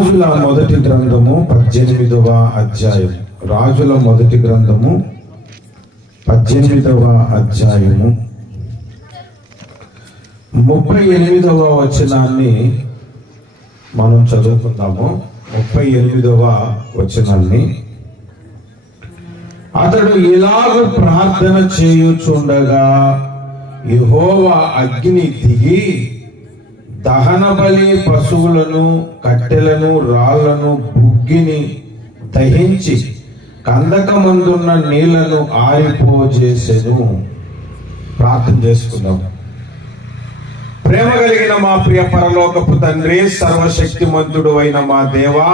రాజుల మొదటి గ్రంథము 18వ అధ్యాయం. రాజుల మొదటి గ్రంథము 18వ అధ్యాయము 38వ వచనాన్ని మనం చదువుకుందాము. 38వ వచనాన్ని. అతడు ఇలాగ ప్రార్థన చేయుచుండగా యెహోవా అగ్ని దిగి దహన బలి పశువులను, కట్టెలను, రాళ్లను, బుగ్గిని దహించి కందకమందున్న నీళ్లను ఆరిపోజేసెను. ప్రార్థన చేసుకుందాం. ప్రేమ కలిగిన మా ప్రియ పరలోకపు తండ్రి, సర్వశక్తిమంతుడు అయిన మా దేవా,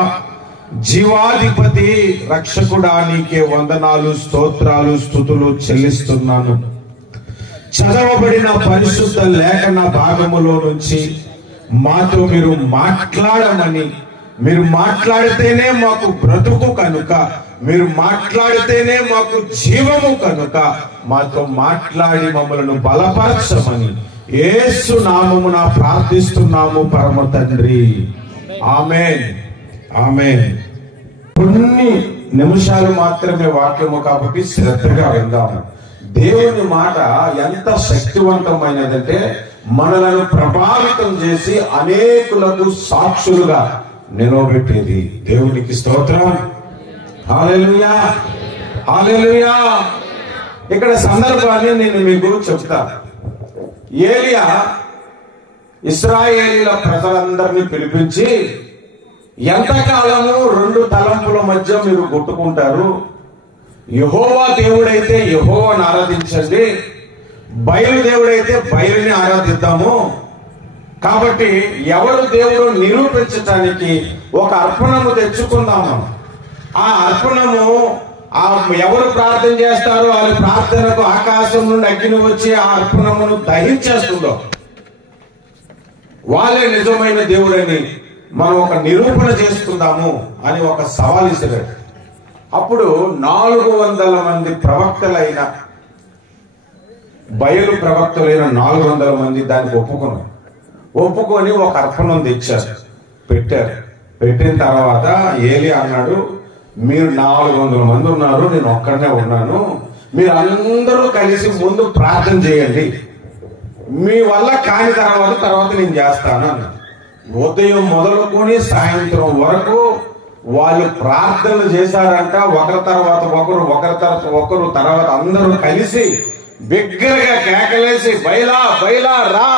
జీవాధిపతి, రక్షకుడా, నీకే వందనాలు, స్తోత్రాలు, స్తుతులు చెల్లిస్తున్నాను. చదవబడిన పరిశుద్ధ లేఖన భాగములో నుంచి మాతో మీరు మాట్లాడమని, మీరు మాట్లాడితేనే మాకు బ్రతుకు కనుక, మీరు మాట్లాడితేనే మాకు జీవము కనుక మాతో మాట్లాడి మమ్మలను బలపరచమని యేసు నామమున ప్రార్థిస్తున్నాము పరమ తండ్రి. ఆమేన్, ఆమేన్. కొన్ని నిమిషాలు మాత్రమే వాక్యము కాబట్టి శ్రద్ధగా విందాము. దేవుని మాట ఎంత శక్తివంతమైనదంటే మనలను ప్రభావితం చేసి అనేకులకు సాక్షులుగా నిలవబెట్టేది. దేవునికి స్తోత్రం. హల్లెలూయా, హల్లెలూయా. ఇక్కడ సందర్భాన్ని నేను మీకు చెప్తాను. ఏలియా ఇశ్రాయేలీల ప్రజలందరినీ పిలిపించి, ఎంతకాలము రెండు తలంపుల మధ్య మీరు కొట్టుకుంటారు? యెహోవా దేవుడైతే యెహోవాను ఆరాధించండి, బయలు దేవుడైతే బయలుని ఆరాధిద్దాము. కాబట్టి ఎవరు దేవుడు నిరూపించటానికి ఒక అర్పణము తెచ్చుకుందాము. ఆ అర్పణము ఎవరు ప్రార్థన చేస్తారో వాళ్ళ ప్రార్థనకు ఆకాశం నుండి అగ్ని వచ్చి ఆ అర్పణమును దహించేస్తుందో వాళ్ళే నిజమైన దేవుడని మనం ఒక నిరూపణ చేసుకుందాము అని ఒక సవాల్ ఇచ్చారు. అప్పుడు 400 మంది ప్రవక్తలైన, బయలు ప్రవక్తలైన 400 మంది దానికి ఒప్పుకొని ఒక అర్పణం తెచ్చారు, పెట్టారు. పెట్టిన తర్వాత ఏలి అన్నాడు, మీరు 400 మంది ఉన్నారు, నేను ఒక్కడనే ఉన్నాను, మీరు అందరూ కలిసి ముందు ప్రార్థన చేయండి, మీ వల్ల కాని తర్వాత నేను చేస్తాను అన్నాడు. ఉదయం మొదలుకొని సాయంత్రం వరకు వాళ్ళు ప్రార్థనలు చేశారంట. ఒకరి తర్వాత ఒకరు తర్వాత అందరూ కలిసి బిగ్గరగా కేకలేసి, బయలా బయలా రా,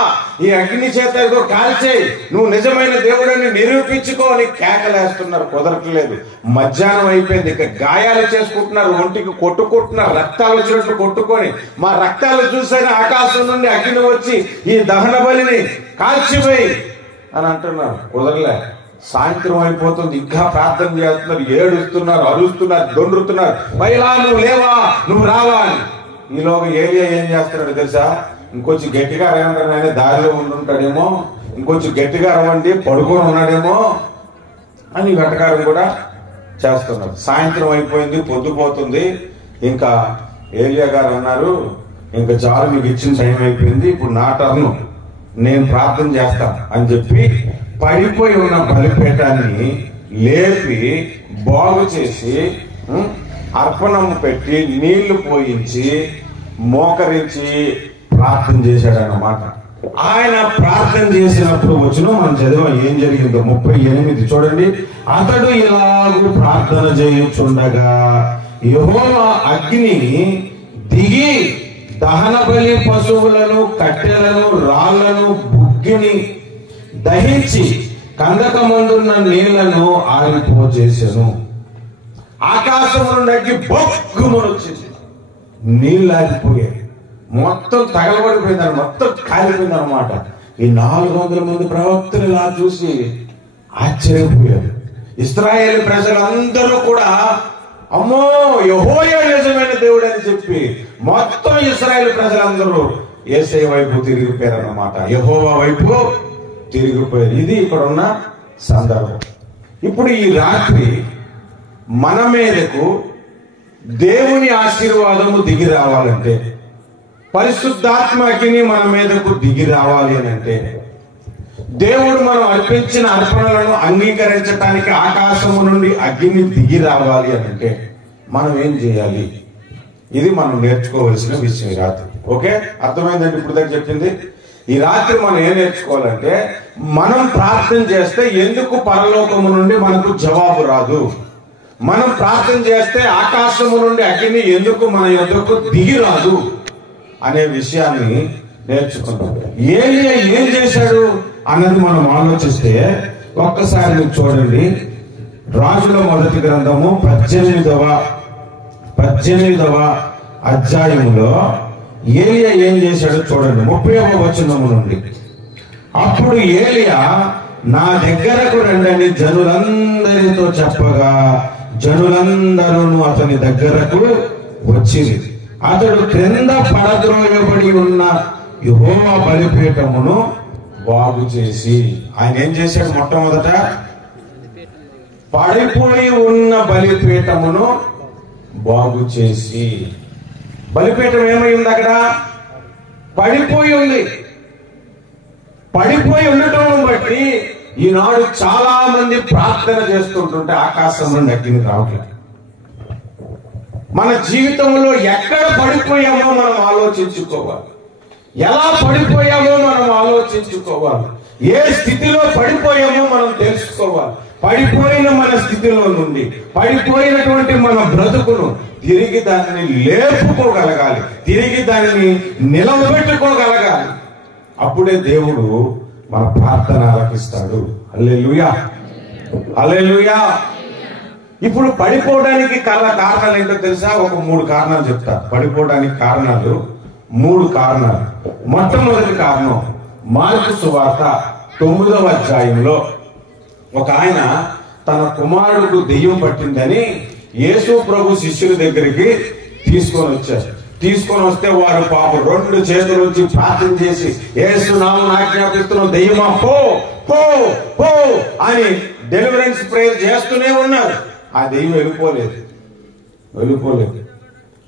ఈ అగ్ని చేత కాల్చేయి, నువ్వు నిజమైన దేవుడని నిరూపించుకో అని కేకలేస్తున్నారు. కుదరట్లేదు. మధ్యాహ్నం అయిపోయింది. ఇక గాయాలు చేసుకుంటున్నారు, ఒంటికి కొట్టుకుంటున్నారు, రక్తాలు వచ్చినట్లు కొట్టుకొని, మా రక్తాలు చూసైనా ఆకాశం నుండి అగ్ని వచ్చి ఈ దహన బలిని కాల్చిపోయి అని అంటున్నారు. కుదరలే. సాయంత్రం అయిపోతుంది, ఇంకా ప్రార్థన చేస్తున్నారు, ఏడుస్తున్నారు, అరుస్తున్నారు, దొండుతున్నారు, బయలా నువ్వు లేవా, నువ్వు రావా అని. ఈలోగా ఏలియా ఏం చేస్తున్నాడు తెలుసా? ఇంకొంచెం గట్టిగా అరగండి, దారిలో ఉండుంటాడేమో, ఇంకొంచెం గట్టిగా అరవండి, పడుకొని ఉన్నాడేమో అని వెటకారం కూడా చేస్తున్నారు. సాయంత్రం అయిపోయింది, పొద్దుపోతుంది. ఇంకా ఏలియా గారు అన్నారు, ఇంకా చాలు, మీకు ఇచ్చిన టైం అయిపోయింది, ఇప్పుడు నా టర్ను, నేను ప్రార్థన చేస్తా అని చెప్పి పడిపోయి ఉన్న బలిపీఠాన్ని లేపి బాగు చేసి అర్పణము పెట్టి నీళ్లు పోయించి మోకరించి ప్రార్థన చేశాడు అన్నమాట. ఆయన ప్రార్థన చేసినప్పుడు వచ్చిన మనం చదివాం ఏం జరిగిందో. 38 చూడండి. అతడు ఇలాగూ ప్రార్థన చేయుచుండగా యెహోవా అగ్ని దిగి దహన బలి పశువులను, కట్టెలను, రాళ్లను, బుగ్గిని దహించి కందకమందున్న నీళ్లను ఆరిపోజేసెను. ఆకాశం నుండి అగ్గి బొగ్గుమని వచ్చింది, నీళ్ళు ఆరిపోయాయి, మొత్తం తగలబడిపోయింది, మొత్తం కాలిపోయింది అనమాట. ఈ 400 మంది ప్రవక్తలు ఇలా చూసి ఆశ్చర్యపోయారు. ఇశ్రాయేలు ప్రజలందరూ కూడా అమ్మో యెహోవా నిజమైన దేవుడు అని చెప్పి మొత్తం ఇశ్రాయేలు ప్రజలందరూ యేసయ్య వైపు తిరిగిపోయారు అన్నమాట. యెహోవా వైపు తిరిగిపోయారు. ఇది ఇక్కడ ఉన్న సందర్భం. ఇప్పుడు ఈ రాత్రి మన మీదకు దేవుని ఆశీర్వాదము దిగి రావాలంటే, పరిశుద్ధాత్మ అగ్ని మన మీదకు దిగి రావాలి అని అంటే దేవుడు మనం అర్పించిన అర్పణలను అంగీకరించడానికి ఆకాశము నుండి అగ్ని దిగి రావాలి అని అంటే మనం ఏం చేయాలి? ఇది మనం నేర్చుకోవలసిన విషయం ఈ రాత్రి. ఓకే, అర్థమైందండి? ఇప్పుడు దాకా చెప్పింది. ఈ రాత్రి మనం ఏం నేర్చుకోవాలంటే, మనం ప్రార్థన చేస్తే ఎందుకు పరలోకము నుండి మనకు జవాబు రాదు, మనం ప్రార్థన చేస్తే ఆకాశము నుండి అగ్ని ఎందుకు మన యొద్దకు దిగి రాదు అనే విషయాన్ని నేర్చుకుందాం. ఏలియా ఏం చేశాడు అన్నది మనం ఆలోచిస్తే ఒక్కసారి మీరు చూడండి. రాజుల మొదటి గ్రంథము 18వ అధ్యాయములో ఏలియా ఏం చేశాడో చూడండి. 30వ వచనము నుండి, అప్పుడు ఏలియా నా దగ్గరకు రండని జనులందరితో చెప్పగా జనులందరూ అతని దగ్గరకు వచ్చింది. అతడు క్రింద పడద్రోయబడి ఉన్న యెహోవా బలిపీఠమును బాగు చేసి, ఆయన ఏం చేశాడు? మొట్టమొదట పడిపోయి ఉన్న బలిపీఠమును బాగు చేసి. బలిపీఠం ఏమైంది? అక్కడ పడిపోయి ఉంది. పడిపోయి ఉండటం బట్టి ఈనాడు చాలా మంది ప్రార్థన చేస్తుంటుంటే ఆకాశం నుండి అగ్ని రావట్లేదు. మన జీవితంలో ఎక్కడ పడిపోయామో మనం ఆలోచించుకోవాలి. ఎలా పడిపోయామో మనం ఆలోచించుకోవాలి. ఏ స్థితిలో పడిపోయామో మనం తెలుసుకోవాలి. పడిపోయిన మన స్థితిలో నుండి, పడిపోయినటువంటి మన బ్రతుకును తిరిగి దానిని లేపుకోగలగాలి, తిరిగి దానిని నిలబెట్టుకోగలగాలి. అప్పుడే దేవుడు మన ప్రార్థన ఆలకిస్తాడు. హల్లెలూయా, హల్లెలూయా. ఇప్పుడు పడిపోవడానికి కారణాలు ఏంటో తెలుసా? ఒక 3 కారణాలు చెప్తా. పడిపోవడానికి కారణాలు 3 కారణాలు. మొట్టమొదటి కారణం, మార్కు సువార్త 9వ అధ్యాయంలో ఒక ఆయన తన కుమారుడు దెయ్యం పట్టిందని యేసు ప్రభు శిష్యుల దగ్గరికి తీసుకొని వచ్చారు. తీసుకొని వస్తే వారు పాపం 2 చేతుల నుంచి ప్రార్థన చేసి, యేసు నామమున ఆజ్ఞాపిస్తున్నాం, దెయ్యమా పో పో పో అని డెలివరెన్స్ ప్రేయర్ చేస్తూనే ఉన్నారు. ఆ దెయ్యం వెళ్ళిపోలేదు.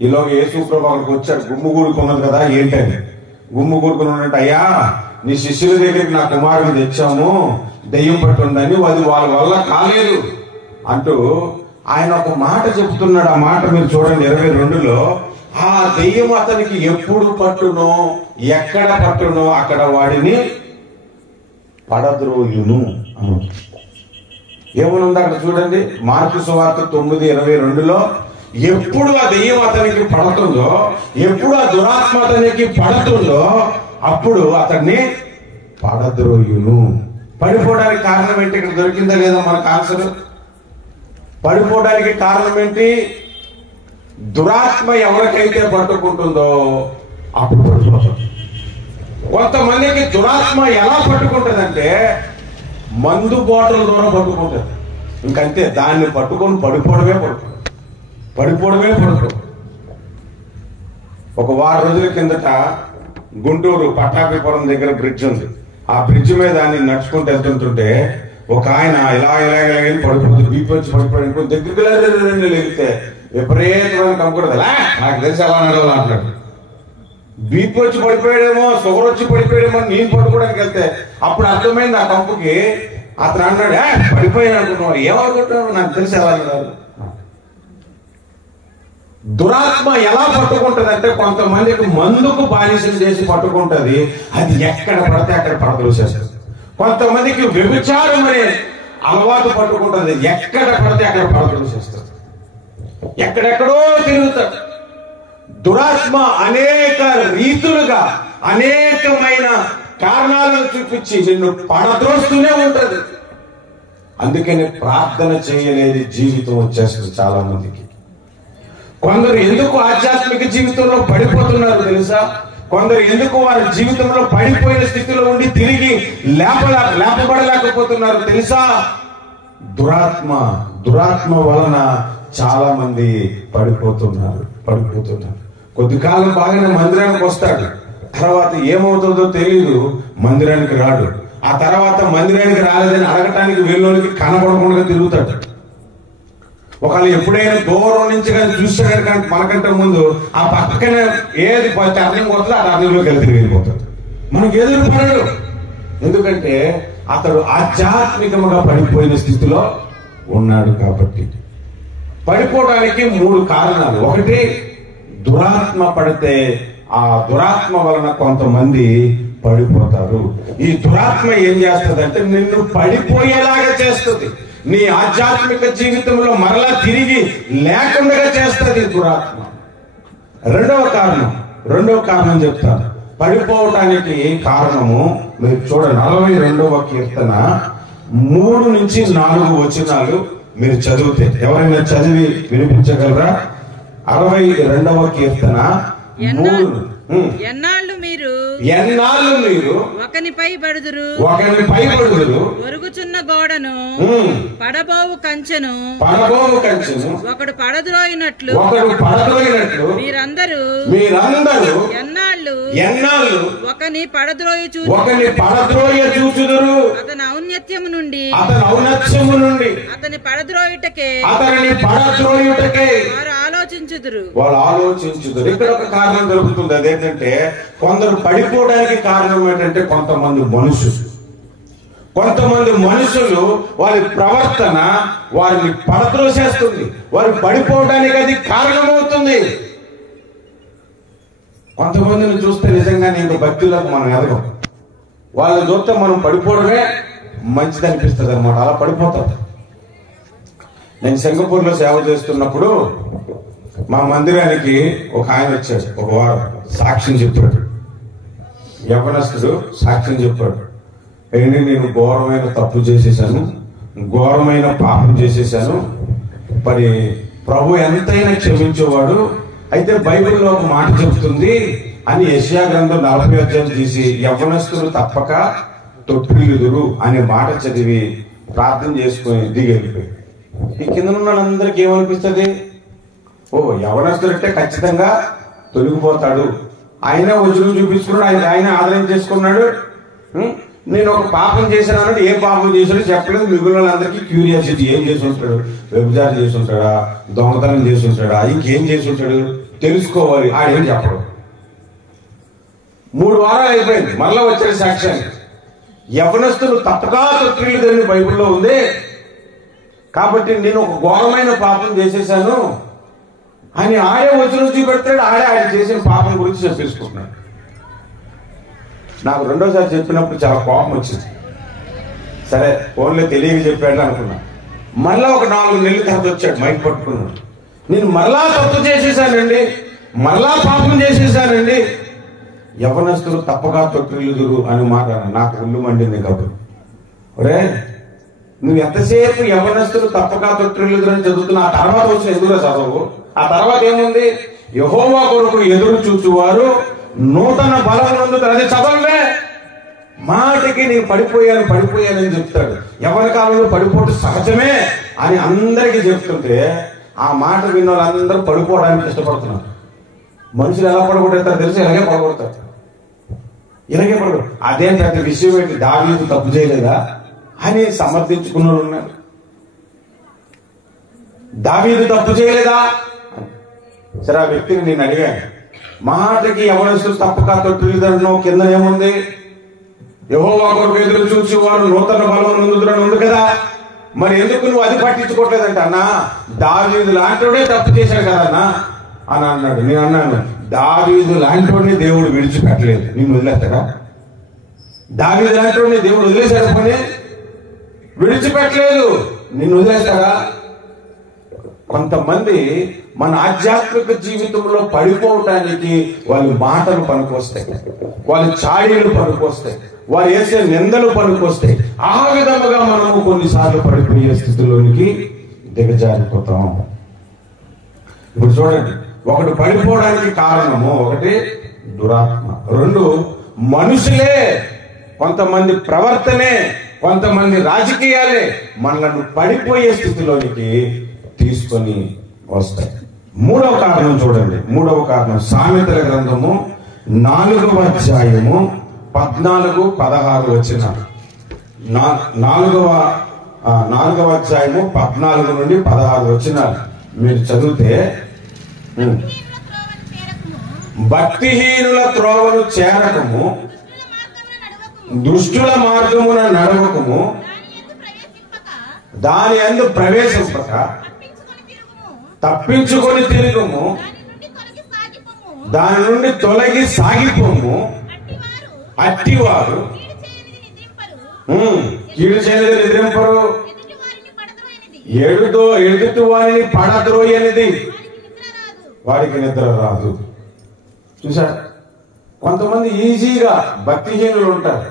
ఈలోగా యేసు ప్రభు అక్కడికి వచ్చాడు. గుమ్ము కూడుకున్నది కదా, ఏంటని గుమ్ము కూడుకుని ఉన్నట్టు, అయ్యా నీ శిష్యుల దగ్గరికి నా కుమారుని తెచ్చాము, దెయ్యం పట్టుందని, అది వాళ్ళ వల్ల కాలేదు అంటూ ఆయన ఒక మాట చెప్తున్నాడు. ఆ మాట మీరు చూడండి 22లో, ఆ దెయ్యం అతనికి ఎప్పుడు పట్టునో ఎక్కడ పట్టునో అక్కడ వాడిని పడద్రోయును. ఏమనుంది అక్కడ చూడండి. మార్కు సువార్త 9:22లో ఎప్పుడు ఆ దెయ్యం అతనికి పడుతుందో, ఎప్పుడు ఆ దురాత్మ అతనికి పడుతుందో అప్పుడు అతన్ని పడద్రోయును. పడిపోవడానికి కారణం ఏంటి? ఇక్కడ దొరికిందా లేదా మనకు ఆన్సర్? పడిపోవడానికి కారణం ఏంటి? దురాత్మ ఎవరికైతే పట్టుకుంటుందో అప్పుడు పడిపోతుంది. కొంతమందికి దురాత్మ ఎలా పట్టుకుంటుందంటే మందు బాటల ద్వారా పట్టుకుంటుంది. ఇంకంతే, దాన్ని పట్టుకొని పడిపోవడమే పడుతుంది. ఒక వారం రోజుల కిందట గుంటూరు పట్టాభిపురం దగ్గర బ్రిడ్జ్ ఉంది. ఆ బ్రిడ్జ్ మీద ఆయన నడుచుకుంటూ వెళ్తుంటుంటే ఒక ఆయన ఇలా పడిపోతుంది. బీపీ వచ్చి పడిపోయి దగ్గరికి లేగితే విపరీతమైన కంపకూడదు. నాకు తెలిసి అలా నడవాలి అంటాడు. బీపీ వచ్చి పడిపోయాడేమో, షుగర్ వచ్చి పడిపోయాడేమో నేను పట్టుకోవడానికి వెళ్తే అప్పుడు అర్థమైంది ఆ కంపుకి. అతను అన్నాడు, పడిపోయాను అనుకున్నావు, ఏమనుకుంటున్నావు, నాకు తెలిసి ఎలా అన్నాడు. దురాత్మ ఎలా పట్టుకుంటది? కొంతమందికి మందుకు బానిసలు చేసి పట్టుకుంటది. అది ఎక్కడ పడితే అక్కడ పడదూసేస్తుంది. కొంతమందికి వ్యభిచారం అనే అలవాటు పట్టుకుంటది. ఎక్కడ పడితే అక్కడ పడదూసేస్తుంది. ఎక్కడెక్కడో తిరుగుతాడు. దురాత్మ అనేక రీతులుగా అనేకమైన కారణాలను చూపించి నిన్ను పడద్రోస్తూనే ఉంటది. అందుకని ప్రార్థన చేయలేని జీవితం వచ్చేస్తుంది చాలా మందికి. కొందరు ఎందుకు ఆధ్యాత్మిక జీవితంలో పడిపోతున్నారు తెలుసా? కొందరు ఎందుకు వారి జీవితంలో పడిపోయిన స్థితిలో ఉండి తిరిగి లేపబడలేకపోతున్నారు తెలుసా? దురాత్మ వలన చాలా మంది పడిపోతున్నారు. కొద్ది కాలం బాగానే మందిరానికి వస్తాడు, తర్వాత ఏమవుతుందో తెలియదు, మందిరానికి రాడు. ఆ తర్వాత మందిరానికి రాలేదని అడగటానికి వీళ్ళకి కనబడకుండా తిరుగుతాడు. ఒకవేళ ఎప్పుడైనా దూరం నుంచి కానీ చూస్తాడు కానీ మనకంటే ముందు ఆ పక్కనే ఏది టర్నింగ్ పోతుందో ఆ టర్నింగ్ లోకి వెళ్ళి తిరిగిపోతాడు. మనకు ఎదురు పడడు. ఎందుకంటే అతడు ఆధ్యాత్మికముగా పడిపోయిన స్థితిలో ఉన్నాడు. కాబట్టి పడిపోవడానికి 3 కారణాలు. ఒకటి, దురాత్మ పడితే ఆ దురాత్మ వలన కొంతమంది పడిపోతారు. ఈ దురాత్మ ఏం చేస్తుందంటే నిన్ను పడిపోయేలాగా చేస్తుంది. నీ ఆధ్యాత్మిక జీవితంలో మరలా తిరిగి లేకుండా చేస్తుంది దురాత్మ. రెండవ కారణం చెప్తాను. పడిపోవటానికి కారణము మీరు చూడండి, 42వ కీర్తన 3 నుంచి 4 వచనాలు మీరు చదివితే, ఎవరైనా చదివి వినిపించగలరా? 62వ కీర్తన 3. ఎన్నాళ్ళు మీరు ఒకనిపై పడుదురు, ఒరుగుచున్న గోడను పడబోవు కంచెను ఒకడు పడద్రోయినట్లు మీరందరూ ఎన్నాళ్ళు ఒకని పడద్రోయ చూచుదురు. అతని ఔన్నత్యము నుండి అతని పడద్రోయుటకే వారు ఆలోచించుదురు. ఇక్కడ ఒక కారణం దొరుకుతుంది. అదేంటంటే కొందరు పడిపోవడానికి కారణం ఏంటంటే కొంతమంది మనుషులు వారి ప్రవర్తన వారిని పడద్రోసేస్తుంది. వారు పడిపోవడానికి అది కారణమవుతుంది. కొంతమందిని చూస్తే నిజంగానే ఇంకా భక్తులకు మనం ఎదగం. వాళ్ళని చూస్తే మనం పడిపోవడమే మంచిది అనిపిస్తుంది అనమాట. అలా పడిపోతాం. నేను సింగపూర్లో సేవ చేస్తున్నప్పుడు మా మందిరానికి ఒక ఆయన వచ్చాడు. ఒక వారం సాక్ష్యం చెప్పాడు. యవనస్తుడు సాక్ష్యం చెప్పాడు. ఏంటి, నేను ఘోరమైన తప్పు చేసేసాను, ఘోరమైన పాపం చేసేసాను, మరి ప్రభు ఎంతైనా క్షమించేవాడు. అయితే బైబిల్లో ఒక మాట చెబుతుంది అని యెషయా గ్రంథం 40వ అధ్యాయం తీసి యవనస్తులు తప్పక తొట్టిల్లుదురు అనే మాట చదివి ప్రార్థన చేసుకుని దిగెళ్ళిపోయి ఈ కింద ఉన్న వాళ్ళందరికీ ఏమనిపిస్తుంది? ఓ, యవనస్తుడు అంటే ఖచ్చితంగా తొలగిపోతాడు. ఆయన వజులు చూపించుకున్నాడు, ఆయన ఆదరణ చేసుకున్నాడు. నేను ఒక పాపం చేశానంటే ఏ పాపం చేశాడో చెప్పలేదు. మిగిలిన వాళ్ళందరికీ క్యూరియాసిటీ, ఏం చేసి ఉంటాడు? వ్యభిచారం చేసి ఉంటాడా, దొంగతనం చేసి ఉంటాడా, ఇంకేం చేసి ఉంటాడు తెలుసుకోవాలి. ఆడేం చెప్పడు. 3 వారాలు అయిపోయింది, మళ్ళా వచ్చాడు సాక్ష్యాన్ని. యవనస్తులు తప్పగా తొట్టిల్లుదని బైబిల్లో ఉంది. కాబట్టి నేను ఒక ఘోరమైన పాపం చేసేసాను అని ఆడే వచనం చూపెడతాడు. ఆడే చేసిన పాపం గురించి చెప్పేసుకుంటున్నాడు. నాకు రెండోసారి చెప్పినప్పుడు చాలా కోపం వచ్చింది. సరే ఫోన్లో తెలియక చెప్పాడు అనుకున్నా. మళ్ళా ఒక 4 నెలల తర్వాత వచ్చాడు, మైక్ పట్టుకున్నాడు. నేను మరలా తప్పు చేసేసానండి, మరలా పాపం చేసేసానండి. యవనస్తులు తప్పగా తొట్టిల్లుదురు అని మాట నాకు ఒళ్ళు మండింది. కాబట్టి ఒరే, నువ్వు ఎంతసేపు యవనస్తులు తప్పగా తొట్టిల్లుదురు అని చదువుతున్నా, ఆ తర్వాత వచ్చిన ఎదురు చదవు. ఆ తర్వాత ఏముంది? యెహోవా కొరకు ఎదురు చూచువారు నూతన బలం పొందుతారు. అది చదవలే. మాటకి నేను పడిపోయానని చెప్తాడు. యవ్వన కాలంలో పడిపోవడం సహజమే అని అందరికీ చెప్తుంటే ఆ మాట విన్న వాళ్ళందరూ పడిపోవడానికి ఇష్టపడుతున్నారు. మనుషులు ఎలా పడగొడతారు తెలుసు? ఇలాగే పడగొడతారు. అదేంటి అంటే విషయం ఏంటి? దావీదు తప్పు చేయలేదా అని సమర్థించుకున్న వాళ్ళు ఉన్నారు. దావీదు తప్పు చేయలేదా? సరే, ఆ వ్యక్తిని నేను అడిగాను. మాటకి యవనస్తులు తప్పక తొట్టిల్లుదనో కింద ఏముంది? యెహోవా కొరకు ఎదురు చూసి వారు నూతన బలం పొందుదురని ఉంది కదా. మరి ఎందుకు నువ్వు అది పట్టించుకోవట్లేదంటే, అన్నా దావీదు లాంటివాడే తప్పు చేశాడు కదా అన్నా అని అన్నాడు. నేను అన్నాను, దావీదు లాంటివాడిని దేవుడు విడిచిపెట్టలేదు. నిన్ను వదిలేస్తాడా? దావీదు లాంటివాడిని దేవుడు వదిలేశాడు, పని విడిచిపెట్టలేదు. నిన్ను వదిలేస్తాడా? కొంతమంది మన ఆధ్యాత్మిక జీవితంలో పడిపోవటానికి వాళ్ళ మాటలు పనికొస్తాయి, వాళ్ళ చాడీలు పనికొస్తాయి, వారు వేసే నిందలు పనికొస్తాయి. ఆ విధముగా మనము కొన్నిసార్లు పడిపోయే స్థితిలోనికి దిగజారిపోతాం. ఇప్పుడు చూడండి, ఒకటి పడిపోవడానికి కారణము, ఒకటి దురాత్మ, 2 మనుషులే, కొంతమంది ప్రవర్తనే, కొంతమంది రాజకీయాలే మనలను పడిపోయే స్థితిలోనికి తీసుకొని వస్తాయి. 3వ కారణం చూడండి. 3వ కారణం సామెతల గ్రంథము 4వ అధ్యాయము 14-16 వచనాలు. 4వ అధ్యాయము 14 నుండి 16 వచనాలు మీరు చదివితే, భక్తిహీనుల త్రోవను చేరకము, దుష్టుల మార్గమున నడవకము, దాని యందు ప్రవేశింపక తప్పించుకొని తిరుగుము, దాని నుండి తొలగి సాగిపోము. అట్టివారు కీడు చేయనిది నిద్రింపరు, ఎదుటి వారిని పడద్రోయనిది వారికి నిద్ర రాదు. చూసారు, కొంతమంది ఈజీగా భక్తిహీనులు ఉంటారు.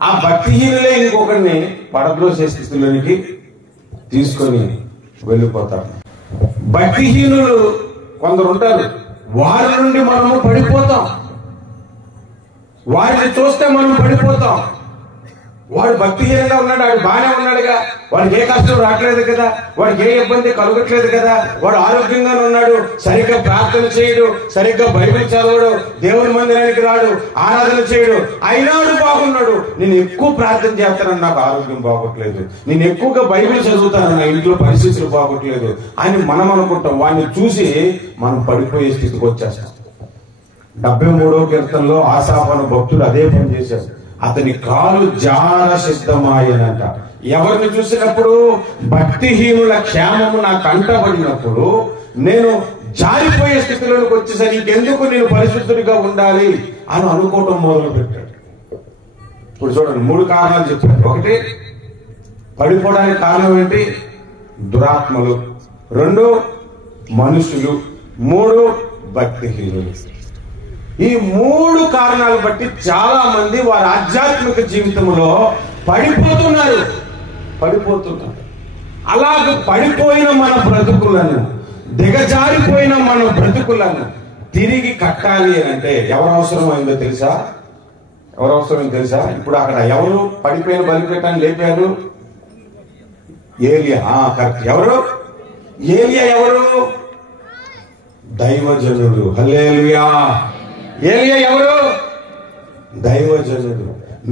ఆ భక్తిహీనులే ఇంకొకరిని పడద్రోసే స్థితిలోనికి తీసుకొని వెళ్ళిపోతారు. భక్తిహీనులు కొందరు ఉంటారు, వారి నుండి మనము పడిపోతాం. వారిని చూస్తే మనం పడిపోతాం. వాడు భక్తిహీనంగా ఉన్నాడు, వాడు బాగానే ఉన్నాడుగా, వాడికి ఏ కష్టం రావట్లేదు కదా, వాడికి ఏ ఇబ్బంది కలగట్లేదు కదా, వాడు ఆరోగ్యంగానే ఉన్నాడు, సరిగ్గా ప్రార్థన చేయడు, సరిగ్గా బైబిల్ చదవడు, దేవుని మందిరానికి రాడు, ఆరాధన చేయడు, అయినాడు బాగున్నాడు. నేను ఎక్కువ ప్రార్థన చేస్తానని నాకు ఆరోగ్యం బాగోట్లేదు, నేను ఎక్కువగా బైబిల్ చదువుతానని నా ఇంట్లో పరిస్థితులు బాగోట్లేదు అని మనం అనుకుంటాం. వాడిని చూసి మనం పడిపోయే స్థితికి వచ్చేస్తాం. 73వ కీర్తనలో ఆసాపు అనే భక్తుడు అదే పని చేశాడు. అతని కాలు జార సిద్ధమాయనంట. ఎవరిని చూసినప్పుడు భక్తిహీనుల క్షేమము నాకు కంటబడినప్పుడు నేను జారిపోయే స్థితిలోకి వచ్చేసరికి ఇంకెందుకు నేను పరిశుద్ధుడిగా ఉండాలి అని అనుకోవటం మొదలు పెట్టాడు. ఇప్పుడు చూడండి, 3 కారణాలు చెప్పాడు. ఒకటి, పడిపోవడానికి కారణం ఏంటి? దురాత్మలు. 2, మనుషులు. 3, భక్తిహీనులు. ఈ 3 కారణాలు బట్టి చాలా మంది వారి ఆధ్యాత్మిక జీవితంలో పడిపోతున్నారు. అలాగ పడిపోయిన మన బ్రతుకులను, దిగజారిపోయిన మన బ్రతుకులను తిరిగి కట్టాలి అని అంటే ఎవరు అవసరమైందో తెలుసా? ఇప్పుడు అక్కడ ఎవరు పడిపోయిన బలిపీఠాన్ని లేపారు? ఏలియా. కరెక్ట్. ఎవరు? ఏలియా. ఎవరు? దైవజనుడు. హల్లెలూయా. ఏలియా ఎవరు? దైవజనుడు.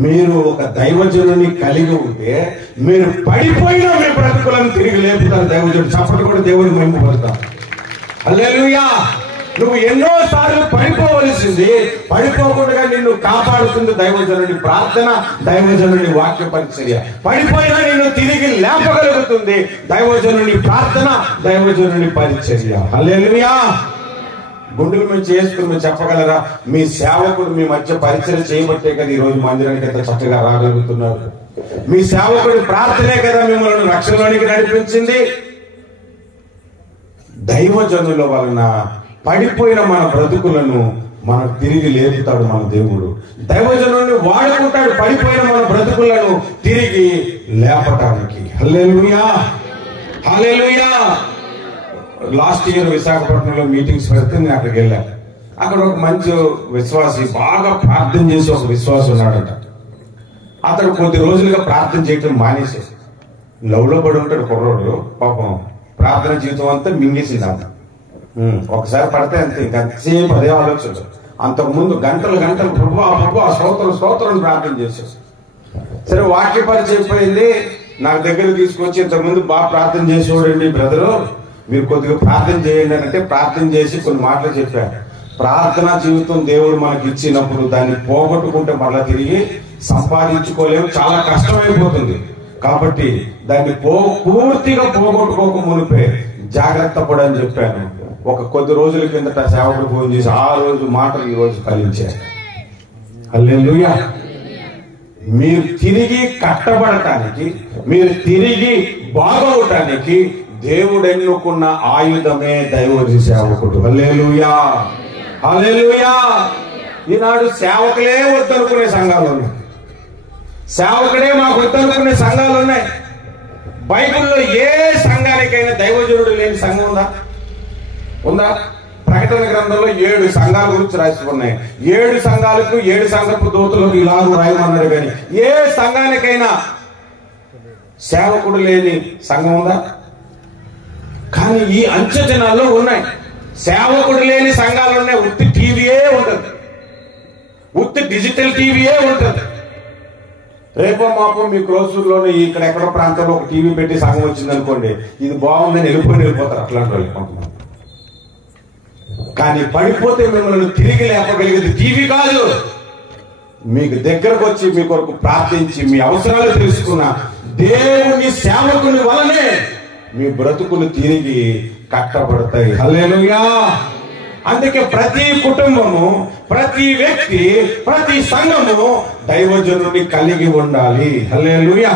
మీరు ఒక దైవజనుని కలిగి ఉంటే మీరు పడిపోయినా మీ బ్రతుకులను తిరిగి లేపుతారు దైవజనుడు. చప్పటి కూడా దేవుని మహిమపడతారు. హల్లెలూయా. నువ్వు ఎన్నో సార్లు పడిపోవలసింది, పడిపోకుండా నిన్ను కాపాడుతుంది దైవజనుడి ప్రార్థన, దైవజనుడి వాక్య పరిచర్య. పడిపోయినా నిన్ను తిరిగి లేపగలుగుతుంది దైవజనుడి ప్రార్థన, దైవజనుడి పరిచర్య. హల్లెలూయా. గుండెల మీద చేసుకుని మీరు చెప్పగలరా? మీ సేవకుడు మీ మధ్య పరిచయం చేయబట్టే కదా ఈ రోజు మందిరానికి ఎంత చక్కగా రాగలుగుతున్నారు. మీ సేవకుడి ప్రార్థనే కదా మిమ్మల్ని రక్షణలోనికి నడిపించింది. దైవజనుల వలన పడిపోయిన మన బ్రతుకులను మనకు తిరిగి లేపుతాడు మన దేవుడు. దైవజనుడిని వాడుకుంటాడు పడిపోయిన మన బ్రతుకులను తిరిగి లేపటానికి. హల్లెలూయా. హల్లెలూయా. లాస్ట్ ఇయర్ విశాఖపట్నంలో మీటింగ్స్ పెడితే నేను అక్కడికి వెళ్ళాను. అక్కడ ఒక మంచి విశ్వాసి, బాగా ప్రార్థన చేసి ఒక విశ్వాసి ఉన్నాడట. అతడు కొద్ది రోజులుగా ప్రార్థన చేయటం మానేసేసి లవ్లో పడి ఉంటాడు కుర్రోడు. పాపం ప్రార్థన జీవితం అంతా మింగేసింది. అంత ఒకసారి పడితే అంతే, ఇంకంతసేపు అదే ఆలోచన. అంతకుముందు గంటలు ప్రభు స్తోత్రం ప్రార్థన చేసేసి, సరే వాక్య పరిచయం అయిపోయింది. నాకు దగ్గర తీసుకొచ్చి ఇంతకుముందు బాగా ప్రార్థన చేసేవాడండి బ్రదరు, మీరు కొద్దిగా ప్రార్థన చేయండి అంటే ప్రార్థన చేసి కొన్ని మాటలు చెప్పారు. ప్రార్థనా జీవితం దేవుడు మనకి ఇచ్చినప్పుడు దాన్ని పోగొట్టుకుంటే మళ్ళా తిరిగి సంపాదించుకోలేము, చాలా కష్టమైపోతుంది. కాబట్టి దాన్ని పూర్తిగా పోగొట్టుకోక మునిపే జాగ్రత్త పడని చెప్పాను. ఒక కొద్ది రోజుల కిందట సేవకుడు ఫోన్ చేసి ఆ రోజు మాటలు ఈ రోజు ఫలించారు. హల్లెలూయా. మీరు తిరిగి కట్టబడటానికి, మీరు తిరిగి బాగవటానికి దేవుడు ఎన్నుకున్న ఆయుధమే దైవజన సేవకుడు. హల్లెలూయా. హల్లెలూయా. ఈనాడు సేవకులే వద్దనుకునే సంఘాలు ఉన్నాయి, సేవకుడే మాకు వద్దనుకునే సంఘాలు ఉన్నాయి. బైబిల్లో ఏ సంఘానికైనా దైవజనుడు లేని సంఘం ఉందా? ప్రకటన గ్రంథంలో 7 సంఘాల గురించి రాసి ఉన్నాయి. 7 సంఘాలకు 7 సంఘపు దూతలకు ఇలాగ రాయమన్నాడు. కానీ ఏ సంఘానికైనా సేవకుడు లేని సంఘం ఉందా? కానీ ఈ అంచె జనాల్లో ఉన్నాయి సేవకుడు లేని సంఘాలు ఉన్నాయి. ఉత్తి టీవీయే ఉంటుంది, ఉత్తి డిజిటల్ టీవీయే ఉంటుంది. రేపో మాపో మీ క్రోసూరులోనే ఇక్కడ ఎక్కడో ప్రాంతంలో ఒక టీవీ పెట్టి సంఘం వచ్చింది అనుకోండి, ఇది బాగుందని వెళ్ళిపోతారు అట్లాంటి వాళ్ళు కొంతమంది. కానీ పడిపోతే మిమ్మల్ని తిరిగి లేపగలిగేది టీవీ కాదు, మీకు దగ్గరకు వచ్చి మీ కొరకు ప్రార్థించి మీ అవసరాలు తెలుసుకున్న దేవుని సేవకుని వలనే మీ బ్రతుకులు తిరిగి కట్టబడతాయి. హల్లెలూయా. అందుకే ప్రతి కుటుంబము, ప్రతి వ్యక్తి, ప్రతి సంఘము దైవజనుని కలిగి ఉండాలి. హల్లెలూయా.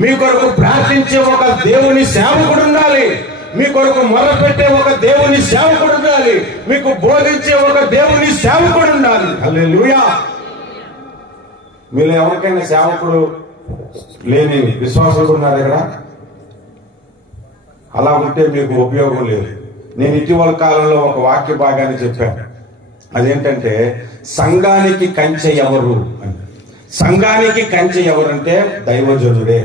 మీ కొరకు ప్రార్థించే ఒక దేవుని సేవకుడు ఉండాలి. మీ కొరకు మొరపెట్టే ఒక దేవుని సేవకుడు ఉండాలి. మీకు బోధించే ఒక దేవుని సేవకుడు ఉండాలి. హల్లెలూయా. మీరు ఎవరికైనా సేవకుడు లేని విశ్వాసులు ఉన్నారు ఇక్కడ? అలా ఉంటే మీకు ఉపయోగం లేదు. నేను ఇటీవల కాలంలో ఒక వాక్య భాగాన్ని చెప్పాను. అదేంటంటే సంఘానికి కంచె ఎవరు అని. సంఘానికి కంచె ఎవరంటే దైవజనుడే.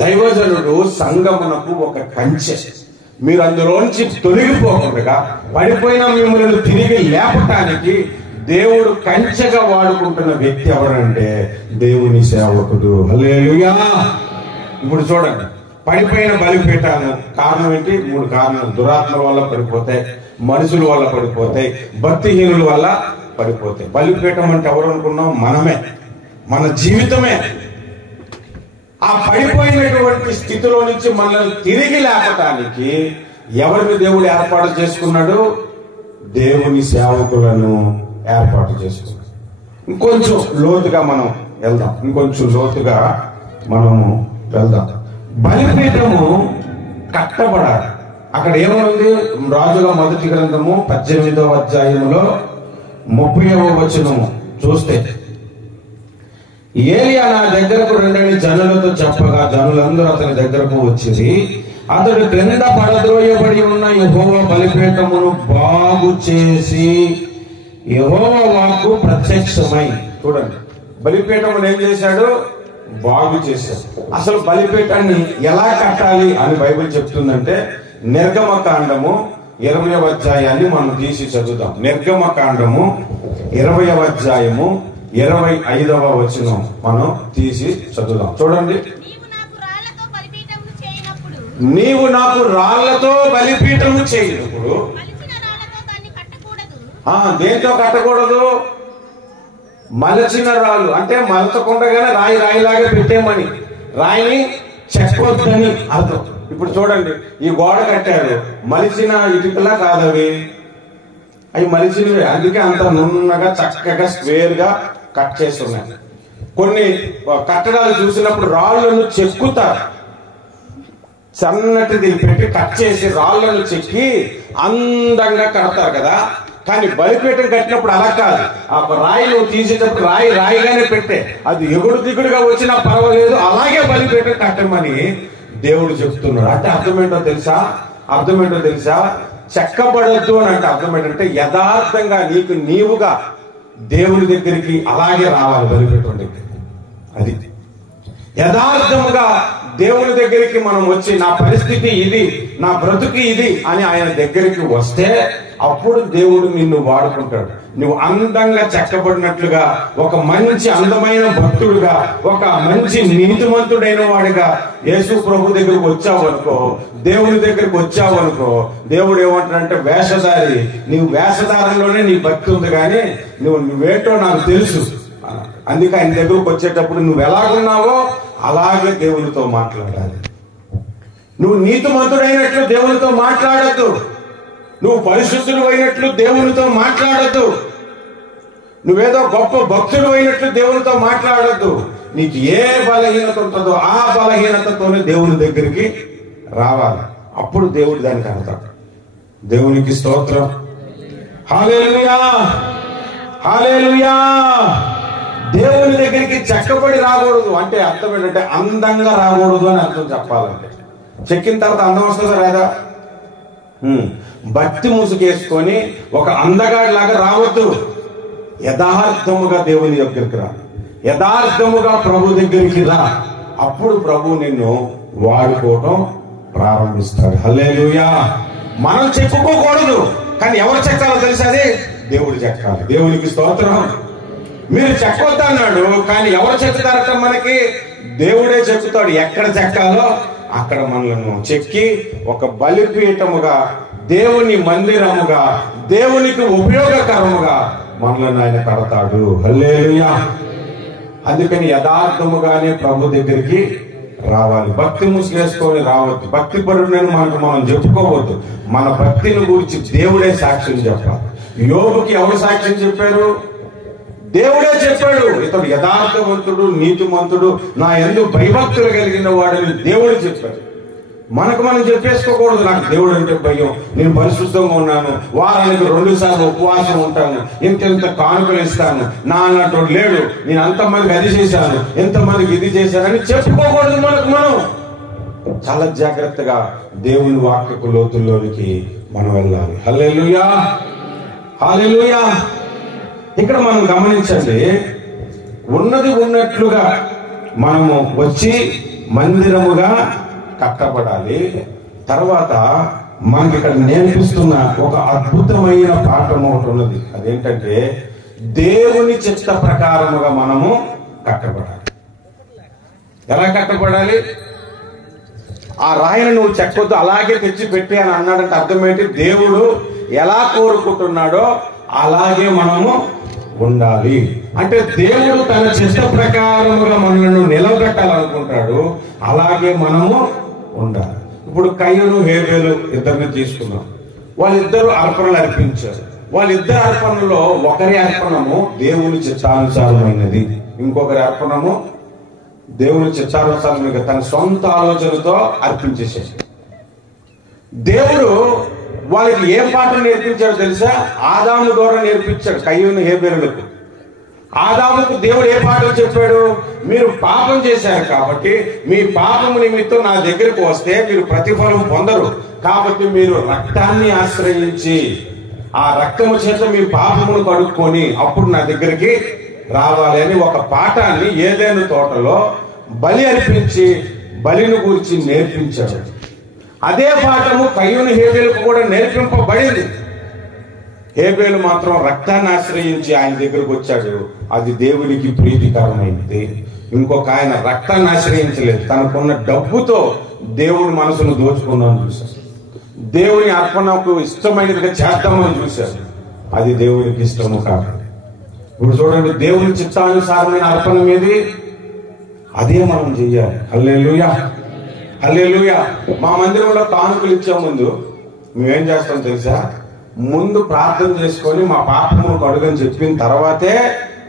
దైవజనుడు సంఘమునకు ఒక కంచె. మీరు అందులోంచి తొలగిపోకుండా పడిపోయిన మిమ్మల్ని తిరిగి లేపటానికి దేవుడు కంచెగా వాడుకుంటున్న వ్యక్తి ఎవరంటే దేవుని సేవకుడు. హల్లెలూయా. ఇప్పుడు చూడండి, పడిపోయిన బలిపీఠాలు కారణం ఏంటి? 3 కారణాలు. దురాత్మ వల్ల పడిపోతాయి, మనుషుల వల్ల పడిపోతాయి, భక్తిహీనుల వల్ల పడిపోతాయి. బలిపీఠం అంటే ఎవరు అనుకున్నాం? మనమే, మన జీవితమే. ఆ పడిపోయినటువంటి స్థితిలో నుంచి మనల్ని తిరిగి లేపటానికి ఎవరిని దేవుడు ఏర్పాటు చేసుకున్నాడు? దేవుని సేవకులను ఏర్పాటు చేసుకున్నాడు. ఇంకొంచెం లోతుగా మనం వెళ్దాం. బలిపీఠము కట్టబడాలి. అక్కడ ఏమనుంది? రాజుల మొదటి గ్రంథము 18వ అధ్యాయములో 30వ వచనము చూస్తే, ఏలియా నా దగ్గరకు రెండని జనులతో చెప్పగా జనులందరూ అతని దగ్గరకు వచ్చింది. అతడు క్రింద పడద్రోయబడి ఉన్న యెహోవా బలిపీఠమును బాగు చేసి యెహోవా వాక్కు ప్రత్యక్షమై. చూడండి, బలిపీఠమును ఏం చేశాడు? బాగు చేశాడు. అసలు బలిపీఠాన్ని ఎలా కట్టాలి అని బైబిల్ చెప్తుందంటే, నిర్గమకాండము 20వ అధ్యాయాన్ని మనం తీసి చదువుదాం. నిర్గమకాండము 20వ అధ్యాయము 25వ వచనం మనం తీసి చదువుదాం. చూడండి, నీవు నాకు రాళ్లతో బలిపీఠము చేయనప్పుడు దేంతో కట్టకూడదు? మలచిన రాళ్ళు అంటే మలచకుండగానే రాయిలాగా పెట్టేమని, రాయిని చెక్కొద్దని అర్థం. ఇప్పుడు చూడండి, ఈ గోడ కట్టారు, మలిచిన ఇటుకలా కాదవి, అవి మలిచినవి. అందుకే అంత నున్నగా చక్కగా స్క్వేర్ గా కట్ చేస్తున్నాయి. కొన్ని కట్టడాలు చూసినప్పుడు రాళ్లను చెక్కుతారు, సన్నటిది పెట్టి కట్ చేసి రాళ్లను చెక్కి అందంగా కడతారు కదా. కానీ బలిపీఠం కట్టినప్పుడు అలా కాదు. ఆ రాయిలు తీసేటప్పుడు రాయిగానే పెట్టే, అది ఎగుడు దిగుడుగా వచ్చినా పర్వాలేదు, అలాగే బలిపీఠం కట్టమని దేవుడు చెప్తున్నాడు. అంటే అర్థమేంటో తెలుసా? చెక్కబడద్దు అని అంటే అర్థం ఏంటంటే యథార్థంగా నీవుగా దేవుని దగ్గరికి అలాగే రావాలి. బలిపీఠం దగ్గరికి అది యథార్థముగా దేవుని దగ్గరికి మనం వచ్చి, నా పరిస్థితి ఇది, నా బ్రతుకు ఇది అని ఆయన దగ్గరికి వస్తే అప్పుడు దేవుడు నిన్ను వాడుకుంటాడు. నువ్వు అందంగా చెక్కబడినట్లుగా, ఒక మంచి అందమైన భక్తుడుగా, ఒక మంచి నీతిమంతుడైన వాడిగా యేసు ప్రభు దగ్గరికి వచ్చావనుకో, దేవుని దగ్గరికి వచ్చావనుకో, దేవుడు ఏమంటాడంటే, వేషధారి, నీవు వేషధారంలోనే నీ భక్తి ఉంది, కానీ నువ్వేంటో నాకు తెలుసు. అందుకే ఆయన దగ్గరకు వచ్చేటప్పుడు నువ్వు ఎలాగున్నావో అలాగే దేవునితో మాట్లాడాలి. నువ్వు నీతిమంతుడైనట్లు దేవునితో మాట్లాడద్దు, నువ్వు పరిశుద్ధుడు అయినట్లు దేవునితో మాట్లాడద్దు, నువ్వేదో గొప్ప భక్తుడు అయినట్లు దేవునితో మాట్లాడద్దు. నీకు ఏ బలహీనత ఉంటుందో ఆ బలహీనతతోనే దేవుని దగ్గరికి రావాలి. అప్పుడు దేవుడు దానికి అర్థం. దేవునికి స్తోత్రం. హల్లెలూయా, హల్లెలూయా. దేవుని దగ్గరికి చెక్కబడి రాకూడదు అంటే అర్థం ఏంటంటే అందంగా రాకూడదు అని అర్థం చెప్పాలంటే. చెక్కిన తర్వాత అందం వస్తుందా రాదా? భక్తి ముసుగేసుకొని ఒక అందగాడిలాగా రావద్దు. యథార్థముగా దేవుని దగ్గరికి రా, యథార్థముగా ప్రభు దగ్గరికి రా. అప్పుడు ప్రభు నిన్ను వాడుకోవటం ప్రారంభిస్తాడు. హల్లెలూయా. మనం చెప్పుకోకూడదు, కానీ ఎవరు చెక్కాలో తెలుసా? అదే దేవుడు చెక్కాలి. దేవునికి స్తోత్రం. మీరు చెక్కొద్దన్నాడు, కానీ ఎవరు చెక్కుతారట? మనకి దేవుడే చెక్కుతాడు. ఎక్కడ చెక్కాలో అక్కడ మనలను చెక్కి ఒక బలిపీఠముగా, దేవుని మందిరముగా, దేవునికి ఉపయోగకరముగా మనలను ఆయన కడతాడు. హల్లెలూయా. అందుకని యథార్థముగానే ప్రభు దగ్గరికి రావాలి. భక్తి ముసుగేసుకొని రావద్దు. భక్తి పరుడని మనం చెప్పుకోవద్దు. మన భక్తిని గురించి దేవుడే సాక్ష్యం చెప్పాలి. యోబుకి ఎవరు సాక్ష్యం చెప్పారు? దేవుడే చెప్పాడు, ఇతడు యథార్థవంతుడు, నీతిమంతుడు, నా యందు భయభక్తులు కలిగిన వాడని దేవుడు చెప్పాడు. మనం చెప్పేసుకోకూడదు, నాకు దేవుడు అంటే భయం, నేను పరిశుద్ధంగా ఉన్నాను, వారానికి 2 సార్లు ఉపవాసం ఉంటాను, ఇంత కానుకలు ఇస్తాను, నా అన్నట్టు లేడు, నేను అంతమందికి అది చేశాను, ఎంతమందికి ఇది చేశానని చెప్పుకోకూడదు. మనం చాలా జాగ్రత్తగా దేవుని వాక్యపు లోతుల్లోనికి మనం వెళ్ళాలి. హల్లెలూయా, హల్లెలూయా. ఇక్కడ మనం గమనించండి, ఉన్నది ఉన్నట్లుగా మనము వచ్చి మందిరముగా కట్టబడాలి. తర్వాత మనకి ఇక్కడ నేర్పిస్తున్న ఒక అద్భుతమైన పాఠం ఒకటి ఉన్నది. అదేంటంటే దేవుని చిత్త ప్రకారముగా మనము కట్టబడాలి. ఎలా కట్టబడాలి? ఆ రాయిని నువ్వు చెక్కొద్దు, అలాగే తెచ్చి పెట్టి అని అన్నాడంటే అర్థమేంటి? దేవుడు ఎలా కోరుకుంటున్నాడో అలాగే మనము ఉండాలి. అంటే దేవుడు తన చిత్త ప్రకారముగా మనల్ని నిలబెట్టాలనుకుంటాడు, అలాగే మనము ఉండాలి. ఇప్పుడు కయ్యూను హేబేలు ఇద్దరిని తీసుకున్నాం. వాళ్ళిద్దరూ అర్పణలు అర్పించారు. వాళ్ళిద్దరు అర్పణలో ఒకరి అర్పణము దేవుని చిత్తానుసారమైనది, ఇంకొకరి అర్పణము దేవుని చిత్తానుసారమైన తన సొంత ఆలోచనతో అర్పించేసాడు. దేవుడు వాళ్ళకి ఏ పాఠం నేర్పించాడో తెలుసా? ఆదాము ద్వారా నేర్పించాడు కయ్యూను హేబేలులకు. ఆదాముకు దేవుడు ఏ పాఠం చెప్పాడు? మీరు పాపం చేశారు కాబట్టి మీ పాపము నిమిత్తం నా దగ్గరికి వస్తే మీరు ప్రతిఫలం పొందరు, కాబట్టి మీరు రక్తాన్ని ఆశ్రయించి ఆ రక్తము చేత మీ పాపమును కడుక్కొని అప్పుడు నా దగ్గరికి రావాలి అని ఒక పాఠాన్ని ఏదైనా తోటలో బలి అర్పించి బలిని గురించి నేర్పించాడు. అదే పాఠము కయ్యూను హేబేలుకు కూడా నేర్పింపబడింది. హేబేలు మాత్రం రక్తాన్ని ఆశ్రయించి ఆయన దగ్గరకు వచ్చాడు, అది దేవునికి ప్రీతికరమైనది. ఇంకొక ఆయన రక్తాన్ని ఆశ్రయించలేదు, తనకున్న డబ్బుతో దేవుడి మనసును దోచుకున్నాను చూశాడు. దేవుని అర్పణకు ఇష్టమైనదిగా చేద్దామని చూశాడు, అది దేవునికి ఇష్టము కాదు. ఇప్పుడు చూడండి, దేవుని చిత్తానుసారమైన అర్పణ ఏది? అదే మనం చెయ్యాలి. హల్లెలూయా, హల్లెలూయా. మా మందిరంలో కానుకలు ఇచ్చే ముందు మేమేం చేస్తాం తెలుసా? ముందు ప్రార్థన చేసుకొని మా పాపమును కడుగని చెప్పిన తర్వాతే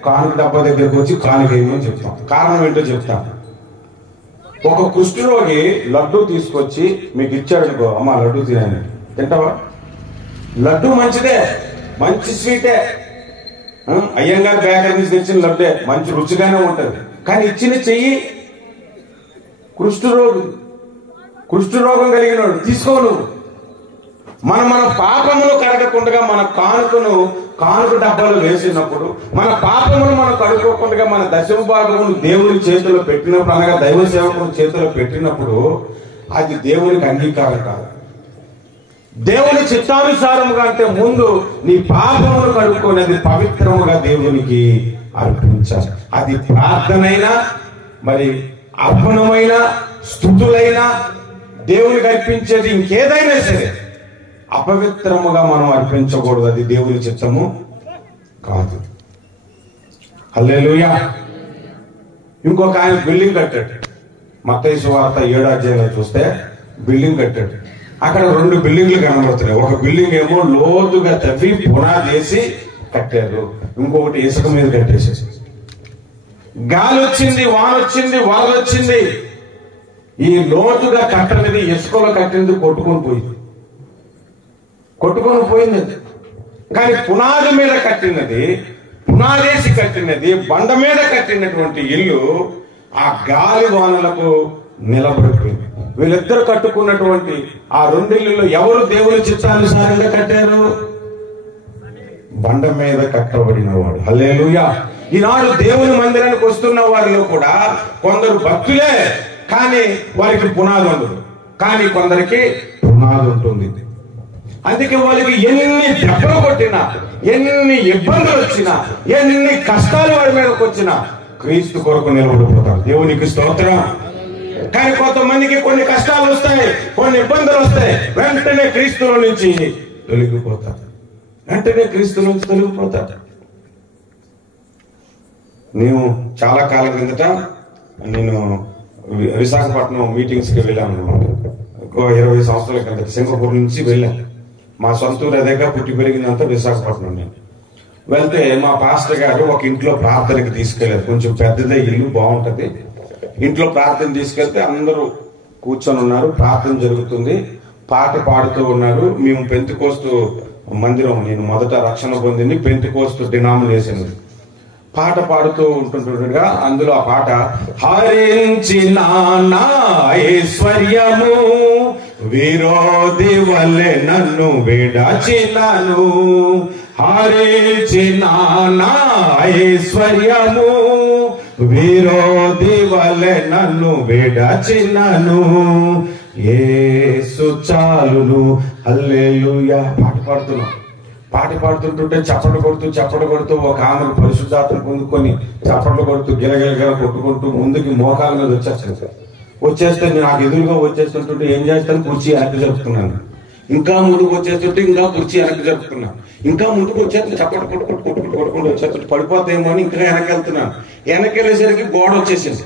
కానుక డబ్బా దగ్గరకు వచ్చి కానుక ఏమని చెప్తాం. కారణం ఏంటో చెప్తాం. ఒక కుష్ఠరోగి లడ్డు తీసుకొచ్చి మీకు ఇచ్చాడు అనుకో, అమ్మ లడ్డు తినని, తింటావా? లడ్డు మంచిదే, మంచి స్వీటే, అయ్యంగారు బేకరీ నుంచి తెచ్చిన లడ్డే మంచి రుచిగానే ఉంటది. కానీ ఇచ్చిన చెయ్యి కుష్ఠరోగం కలిగినోడు తీసుకోను. మన పాపమును కడగకుండా మన కానుక డబ్బాలు వేసినప్పుడు, మన పాపమును మనం కడుక్కోకుండా మన దశమ భాగమును దేవుని చేతిలో పెట్టినప్పుడు, అనగా దైవ సేవకుని చేతిలో పెట్టినప్పుడు అది దేవునికి అంగీకారం కాదు. దేవుని చిత్తానుసారముగా అంటే ముందు నీ పాపమును కడుక్కొని పవిత్రముగా దేవునికి అర్పించాలి. అది ప్రార్థనైనా, మరి అర్పణమైన, స్తుతులైనా, దేవునికి అర్పించేది ఇంకేదైనా సరే అపవిత్రముగా మనం అర్పించకూడదు. అది దేవుని చిత్తము కాదు. హల్లెలూయా. ఇంకొక ఆయన బిల్డింగ్ కట్టాడు. మత్తయి సువార్త 7వ అధ్యాయంలో చూస్తే బిల్డింగ్ కట్టాడు. అక్కడ 2 బిల్డింగ్లు కనబడుతున్నాయి. ఒక బిల్డింగ్ ఏమో లోతుగా తవ్వి పునాదేసి కట్టారు, ఇంకొకటి ఇసుక మీద కట్టేసేసి. గాలి వచ్చింది, వాన వచ్చింది, వరద వచ్చింది, ఈ లోతుగా కట్టనిది ఇసుకలో కట్టినది కొట్టుకొని పోయింది. కానీ పునాది మీద కట్టినది, పునాదేసి కట్టినది, బండ మీద కట్టినటువంటి ఇల్లు ఆ గాలి వానలకు నిలబడిపోయింది. వీళ్ళిద్దరు కట్టుకున్నటువంటి ఆ 2 ఇల్లులు ఎవరు దేవుని చిత్తానుసారంగా కట్టారు? బండ మీద కట్టబడిన వాడు. హల్లెలూయా. ఈనాడు దేవుని మందిరానికి వస్తున్న వారిలో కూడా కొందరు భక్తులే, కానీ వారికి పునాది ఉండదు. కానీ కొందరికి పునాది ఉంటుంది. అందుకే వాళ్ళకి ఎన్ని దెబ్బలు కొట్టినా, ఎన్ని ఇబ్బందులు వచ్చినా, ఎన్ని కష్టాలు వారి మీదకి వచ్చినా క్రీస్తు కొరకు నిలబడిపోతారు. దేవునికి స్తోత్రం. కానీ కొంతమందికి కొన్ని కష్టాలు వస్తాయి, కొన్ని ఇబ్బందులు వస్తాయి, వెంటనే క్రీస్తులో నుంచి తొలగిపోతారు. నేను చాలా కాలం కిందట నేను విశాఖపట్నం మీటింగ్స్కి వెళ్ళాను అనమాట. 20 సంవత్సరాల కిందట సింగపూర్ నుంచి వెళ్ళాను. మా సొంత ఊరు అదేగా, పుట్టి పెరిగిందంతా విశాఖపట్నం. నేను వెళ్తే మా పాస్టర్ గారు ఒక ఇంట్లో ప్రార్థనకి తీసుకెళ్లారు. కొంచెం పెద్దదే ఇల్లు, బాగుంటది. ఇంట్లో ప్రార్థన తీసుకెళ్తే అందరూ కూర్చొని ఉన్నారు, ప్రార్థన జరుగుతుంది, పాట పాడుతూ ఉన్నారు. మేము పెంతెకోస్తు మందిరం, నేను మొదట రక్షణ పొందింది పెంతెకోస్తు డినామినేషన్. పాట పాడుతూ ఉంటుండగా అందులో ఆ పాట, హరించిన నా ఐశ్వర్యము విరోధి వల్లే నన్ను విడచినను, హరించిన నా ఐశ్వర్యము విరోధి వల్లే నన్ను విడచినను, యేసు చాలును హల్లెలూయా. పాట పాడుతుంటుంటే చప్పట్లు కొడుతూ ఒక ఆమె పరిశుద్ధాత్మ పొందుకొని చప్పట్లు కొడుతూ గిలగిలగిల కొట్టుకుంటూ ముందుకి మోకాల మీద వచ్చేస్తే నాకు ఎదురుగా వచ్చేస్తుంటుంటే ఏం చేస్తాను, కుర్చీ వెనక్కి జరుపుతున్నాను. ఇంకా ముందుకు వచ్చేస్తుంటే ఇంకా కుర్చీ వెనక్కి జరుపుతున్నాను. ఇంకా ముందుకు వచ్చేస్తే చప్పట్లు కొట్టుకుంటూ వచ్చేస్తుంటే పడిపోతాయేమో అని ఇంకా వెనక్కి వెళ్తున్నాను. వెనక్కి వెళ్ళేసరికి గోడ వచ్చేసింది.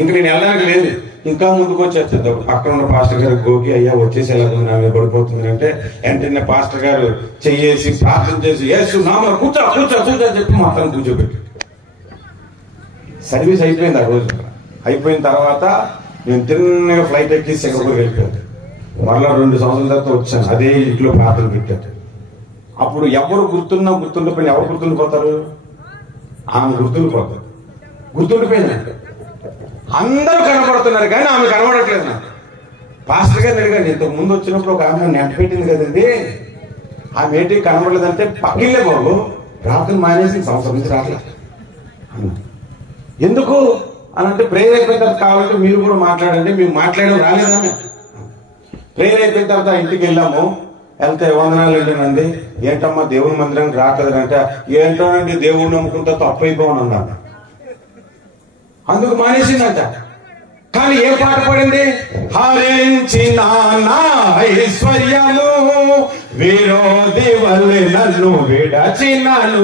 ఇంక నేను వెళ్ళడానికి లేదు. ఇంకా ముందుకు వచ్చేస్తుంది. అక్కడ ఉన్న పాస్టర్ గారు గోకి, అయ్యా వచ్చేసి ఎలా నా మీద పడిపోతుంది అంటే వెంటనే పాస్టర్ గారు చెయ్యేసి ప్రార్థన చేసి యేసు నామమున కూర్చో అని చెప్పి మొత్తం కూర్చోబెట్టి సర్వీస్ అయిపోయింది. ఆ రోజు అయిపోయిన తర్వాత నేను తిన్నగా ఫ్లైట్ ఎక్కి సింగపూర్ వెళ్ళిపోయాను. మరలా 2 సంవత్సరాల తర్వాత వచ్చాను. అదే ఇంట్లో ప్రార్థన పెట్టాను. అప్పుడు ఎవరు గుర్తుండిపోయిన ఎవరు గుర్తుండిపోతారు? ఆమె గుర్తుండిపోయింది. అందరూ కనబడుతున్నారు కానీ ఆమె కనబడట్లేదు. నాకు పాస్టర్ గారిని అడిగాను, ఇంతకు ముందు వచ్చినప్పుడు ఒక ఆమె నెట్ పెట్టింది కదండి, ఆమె ఏంటి కనబడలేదంటే పక్కిల్లే బాబు, ప్రార్థన మానేసి సంవత్సరం నుంచి రావట్లేదు. ఎందుకు అని అంటే ప్రేయర్ అయిపోయిన తర్వాత కావాలంటే మీరు కూడా మాట్లాడండి. మేము మాట్లాడడం రాలేదామె. ప్రేయర్ అయిపోయిన తర్వాత ఇంటికి వెళ్ళాము. వెళ్తే వందనాలు వెళ్ళినండి, ఏంటమ్మా దేవుని మందిరానికి రావట్లేదంటే, ఏంటోనండి దేవుడు నమ్ముకుంటే తప్పు అయిపోవని అన్నాను. అందుకు మానేసిందంట. కానీ ఏ పాట పడింది? హరించిన నా ఐశ్వర్యము విరోధి వల్లే నన్ను విడచినను,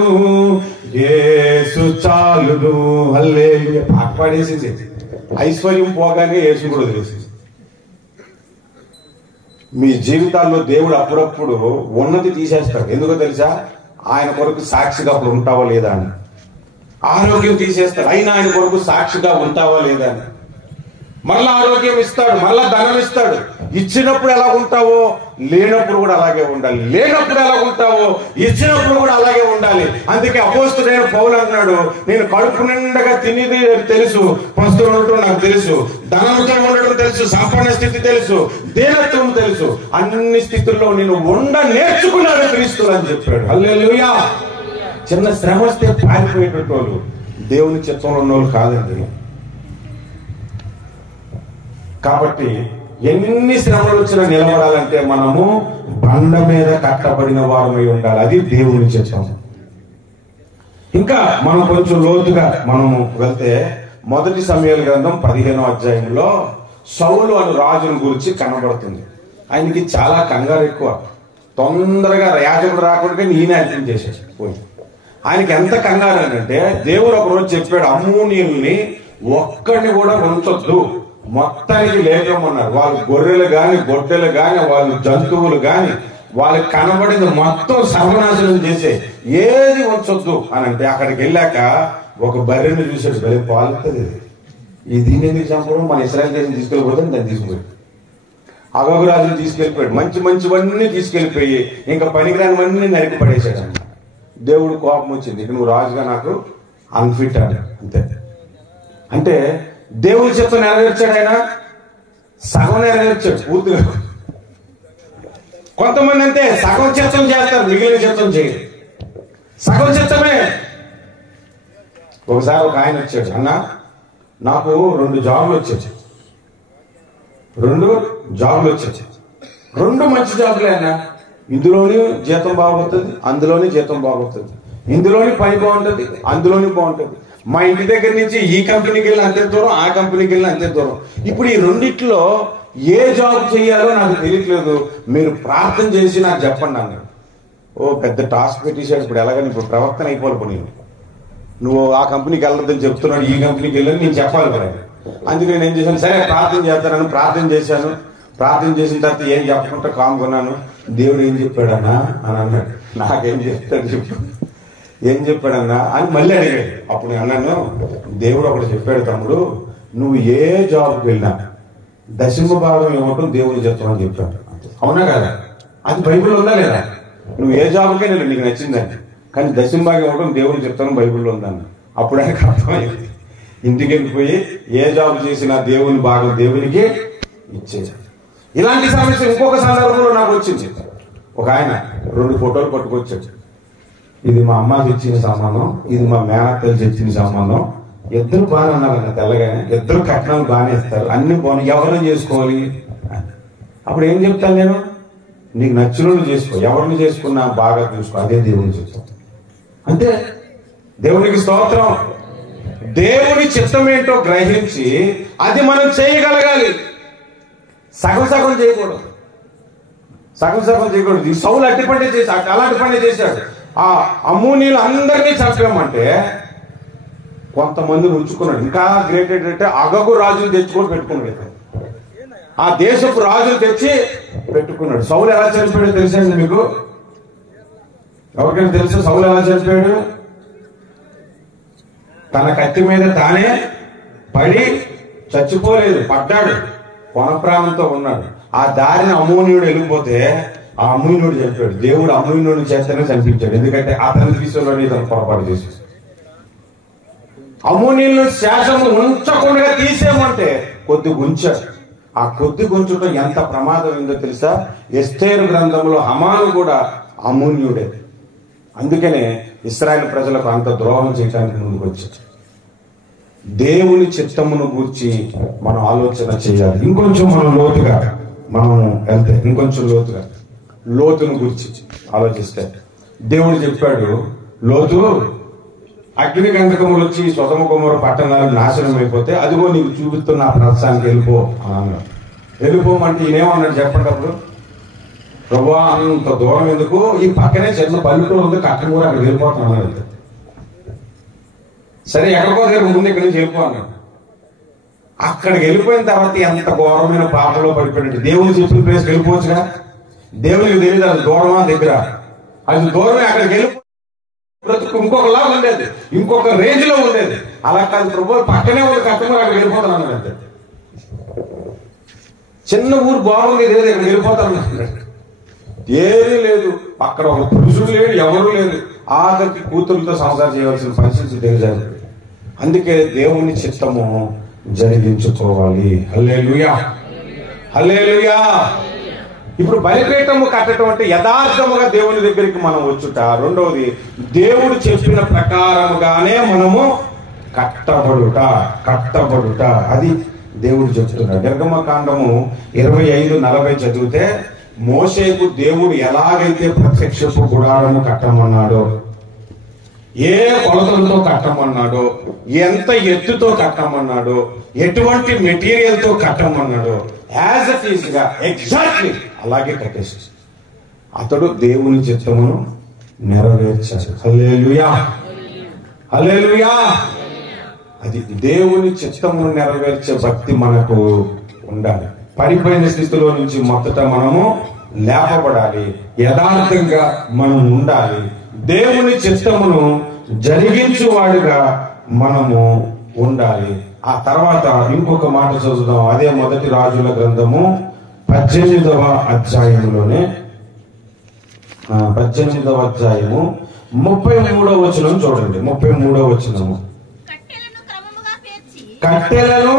యేసు చాలును హల్లెలూయా. పాట పాడేసింది. ఐశ్వర్యం పోగానే యేసు కూడా వదిలేసింది. మీ జీవితాల్లో దేవుడు అప్పుడప్పుడు ఉన్నతి తీసేస్తాడు. ఎందుకో తెలుసా? ఆయన కొరకు సాక్షిగా అప్పుడు ఉంటావా లేదా అని. ఆరోగ్యం తీసేస్తాడు, అయినా ఆయన కొరకు సాక్షిగా ఉంటావా లేదా అని. మరలా ఆరోగ్యం ఇస్తాడు, మరలా ధనం ఇస్తాడు. ఇచ్చినప్పుడు ఎలా ఉంటావో లేనప్పుడు కూడా అలాగే ఉండాలి, లేనప్పుడు ఎలా ఉంటావో ఇచ్చినప్పుడు కూడా అలాగే ఉండాలి. అందుకే అపోస్తలుడైన పౌలు అన్నాడు, నేను కడుపు నిండగా తినేది తెలుసు, పస్తులు ఉండటం నాకు తెలుసు, ధనంతో ఉండడం తెలుసు, సంపన్న స్థితి తెలుసు, దీనత్వం తెలుసు, అన్ని స్థితుల్లో నేను నేర్చుకున్నాడు క్రీస్తులు అని చెప్పాడు. హల్లెలూయా. చిన్న శ్రమ వస్తే పారిపోయేటట్టు వాళ్ళు దేవుని చిత్తంలో ఉన్నోళ్ళు కాదండి. కాబట్టి ఎన్ని శ్రమలు వచ్చినా నిలబడాలంటే మనము బండ మీద కట్టబడిన వారమై ఉండాలి. అది దేవుని చిత్తం. ఇంకా మనం కొంచెం లోతుగా మనము వెళ్తే 1 సమూయేలు గ్రంథం 15వ అధ్యాయంలో సౌలు అను రాజును గురించి కనబడుతుంది. ఆయనకి చాలా కంగారు ఎక్కువ. తొందరగా యాజకుడు రాకుండా ఈయన అర్థం చేసేసి పోయి. ఆయనకి ఎంత కంగారు అంటే దేవుడు ఒకరోజు చెప్పాడు, అమ్మోనీయుల్ని ఒక్కడిని కూడా ఉంచొద్దు, మొత్తానికి లేకమన్నారు. వాళ్ళు గొర్రెలు గాని గొడ్డలు గాని వాళ్ళు జంతువులు గాని వాళ్ళకి కనబడింది మొత్తం సర్వనాశనం చేసే, ఏది ఉంచొద్దు అని అంటే అక్కడికి వెళ్ళాక ఒక బర్రెని చూసాడు. బర్రె పాలుతుంది, ఈ దీన్ని ఎందుకు చంపడం, మన ఇశ్రాయేలు దేశం తీసుకెళ్ళిపోతే దాన్ని తీసుకుపోయాడు. అగగు రాజులు తీసుకెళ్ళిపోయాడు. మంచివన్నీ తీసుకెళ్ళిపోయి ఇంకా పనికిరానివన్నీ నరికి పడేశాడు. దేవుడు కోపం వచ్చింది, ఇక నువ్వు రాజుగా నాకు అన్ఫిట్ అని. అంతే. అంటే దేవుడి చిత్తం నెరవేర్చాడు. ఆయన సగం నెరవేర్చాడు, పూర్తిగా. కొంతమంది అంతే సగం చిత్తం చేస్తారు, మిగిలిన చిత్తం చేయరు. సగం చిత్తమే. ఒకసారి ఒక ఆయన వచ్చాడు, అన్న నాకు 2 జాబులు వచ్చాయి, 2 మంచి జాబులే అన్న. ఇందులోని జీతం బాగుంటుంది, అందులోని జీతం బాగుంటుంది, ఇందులోని పని బాగుంటుంది, అందులోని బాగుంటుంది. మా ఇంటి దగ్గర నుంచి ఈ కంపెనీకి వెళ్ళిన అంతే దూరం, ఆ కంపెనీకి వెళ్ళిన అంతే దూరం. ఇప్పుడు ఈ రెండిట్లో ఏ జాబ్ చేయాలో నాకు తెలియట్లేదు, మీరు ప్రార్థన చేసి నాకు చెప్పండి అన్నాడు. ఓ పెద్ద టాస్క్ పెట్టేశాడు. ఇప్పుడు ఎలాగని ఇప్పుడు ప్రవర్తన అయిపోవాలి. నువ్వు ఆ కంపెనీకి వెళ్ళొద్దని చెప్తున్నాడు, ఈ కంపెనీకి వెళ్ళని నేను చెప్పాలి కదా. అందుకే నేను ఏం చేశాను, సరే ప్రార్థన చేస్తానని ప్రార్థన చేశాను. ప్రార్థన చేసిన తర్వాత ఏం చెప్పకుండా కాముకున్నాను. దేవుడు ఏం చెప్పాడన్నా అని అన్నాడు. నాకేం చెప్తాడు చెప్పు, ఏం చెప్పాడన్నా అని మళ్ళీ అడిగాడు. అప్పుడు నేను అన్నాను, దేవుడు ఒకటి చెప్పాడు తమ్ముడు, నువ్వు ఏ జాబ్కి వెళ్ళినా దశమ భాగం ఇవ్వటం దేవుడు చెప్తామని చెప్పాడు. అవునా కదా? అది బైబిల్లో ఉందా లేదా? నువ్వు ఏ జాబ్కే నేను నీకు నచ్చిందని, కానీ దశమ భాగం ఇవ్వటం దేవుడు చెప్తాను బైబిల్లో ఉందని. అప్పుడు ఆయనకు అర్థమైంది. ఇంటికి వెళ్ళిపోయి ఏ జాబ్ చేసినా దేవుని భాగం దేవునికి ఇచ్చేది. ఇలాంటి సమస్య ఇంకొక సందర్భంలో నాకు వచ్చింది. ఒక ఆయన 2 ఫోటోలు పట్టుకొచ్చాడు. ఇది మా అమ్మ తెచ్చిన సంబంధం, ఇది మా మేనత్తలు తెచ్చిన సంబంధం. ఇద్దరు బాగానే ఉన్నారన్న తెల్లగానే, ఇద్దరు కట్నం బాగానే ఇస్తారు, అన్ని బాగున్నాయి, ఎవరిని చేసుకోవాలి. అప్పుడు ఏం చెప్తాను నేను, నీకు నచ్చిన చేసుకో, ఎవరిని చేసుకున్నా బాగా చూసుకో, అదే దేవుని చెప్తాను. అంతే. దేవునికి స్తోత్రం. దేవుని చిత్తం ఏంటో గ్రహించి అది మనం చేయగలగాలి. సగం సగం చేయకూడదు, సగం సగం చేయకూడదు. ఈ సౌలు అట్టి పని చేశాడు, అలాంటి పని చేశాడు. ఆ అమ్మోనీలు అందరినీ చంపేమంటే కొంతమందిని ఉంచుకున్నాడు. ఇంకా గ్రేట్ ఏంటంటే అగగు రాజులు తెచ్చుకొని పెట్టుకున్నాడు. ఆ దేశపు రాజులు తెచ్చి పెట్టుకున్నాడు. సౌలు ఎలా చనిపోయాడో తెలిసింది మీకు? ఎవరికైనా తెలుసు సౌలు ఎలా చనిపోయాడు? తన కత్తి మీద తానే పడి చచ్చిపోలేదు, పడ్డాడు, కొనప్రాణంతో ఉన్నాడు. ఆ దారిని అమ్మోనీయుడు వెళ్ళిపోతే ఆ అమ్మోనీయుడు చనిపోయాడు. దేవుడు అమ్మోనీయుడిని చేస్తేనే చనిపించాడు, ఎందుకంటే అతని విషయంలోనే ఇతను పొరపాటు చేశాడు. అమ్మోనీయులను శాసనం ఉంచకుండా తీసేయమంటే కొద్ది గుంచాడు. ఆ కొద్ది గుంచడం ఎంత ప్రమాదం ఉందో తెలుసా? ఎస్తేరు గ్రంథంలో హమాను కూడా అమ్మోనీయుడే. అందుకనే ఇశ్రాయేలు ప్రజలకు అంత ద్రోహం చేయడానికి ముందుకు వచ్చాడు. దేవుని చిత్తమును గూర్చి మనం ఆలోచన చేయాలి. ఇంకొంచెం మనం లోతుగా మనం వెళ్తే, ఇంకొంచెం లోతుగా లోతును గురించి ఆలోచిస్తే, దేవుడు చెప్పాడు, లోతు అగ్ని గంధకములు వచ్చి సొదమ గొమొర్రా పట్టణాలు నాశనం అయిపోతే అదిగో నీకు చూపిస్తున్న ఆ ప్రదేశానికి వెళ్ళిపో అన్నాడు. వెళ్ళిపోమంటే ఈయనేమన్నాడు చెప్పండి? అప్పుడు ప్రభువా అంత దూరం ఎందుకు, ఈ పక్కనే చిన్న పల్లెటూరు ఉంది, కట్టం కూడా అక్కడికి వెళ్ళిపోతాను. సరే ఎక్కడికో దగ్గర ముందు ఇక్కడి నుంచి వెళ్ళిపో అన్నాడు. అక్కడికి వెళ్ళిపోయిన తర్వాత ఎంత ఘోరమైన పాపలో పడిపోయాడు. దేవుని చెప్పిన ప్లేస్కి వెళ్ళిపోవచ్చుగా. దేవునికి తెలియదు అది దూరమా దగ్గర, అది దూరమే. అక్కడికి వెళ్ళిపో, బ్రతుకు ఇంకొకలా ఉండేది, ఇంకొక రేంజ్ లో ఉండేది. అలా కాదు ప్రభు, పక్కనే ఉంది కట్టం, అక్కడికి వెళ్ళిపోతాను అన్నాడు. అంతే. చిన్న ఊరు బాగుంది, లేదు ఇక్కడికి వెళ్ళిపోతాను అన్నాడు. ఏమీ లేదు, అక్కడ ఒక పురుషుడు లేడు, ఎవరు లేదు. ఆఖరికి కూతురుతో సంసారం చేయవలసిన పరిస్థితి దిగజారు. అందుకే దేవుని చిత్తము జరిగించుకోవాలి. హల్లెలూయా, హల్లెలూయా. ఇప్పుడు బలిపీఠము కట్టడం అంటే యథార్థముగా దేవుని దగ్గరికి మనం వచ్చుట. రెండవది, దేవుడు చెప్పిన ప్రకారముగానే మనము కట్టబడుట. అది దేవుడు చెప్తున్నాడు. నిర్గమకాండము 25:40 చదివితే, మోషేకు దేవుడు ఎలాగైతే ప్రత్యక్షపు గుడారము కట్టమన్నాడో, ఏ కొలతలతో కట్టమన్నాడో, ఎంత ఎత్తుతో కట్టమన్నాడో, ఎటువంటి మెటీరియల్ తో కట్టమన్నాడో, యాజ్ ఇట్ ఈజ్ గా ఎగ్జాక్ట్లీ అలాగే కట్టేసి అతడు దేవుని చిత్తమును నెరవేర్చాడు. హల్లెలూయా, హల్లెలూయా. అది దేవుని చిత్తమును నెరవేర్చే భక్తి మనకు ఉండాలి. పడిపోయిన స్థితిలో నుంచి మొదట మనము లేపబడాలి, యథార్థంగా మనం ఉండాలి, దేవుని చిత్తమును జరిగించువాడుగా మనము ఉండాలి. ఆ తర్వాత ఇంకొక మాట చదువుదాం. అదే మొదటి రాజుల గ్రంథము 18వ అధ్యాయంలోనే 18వ అధ్యాయము 33వ వచనం చూడండి. 33వ వచనము, కట్టెలను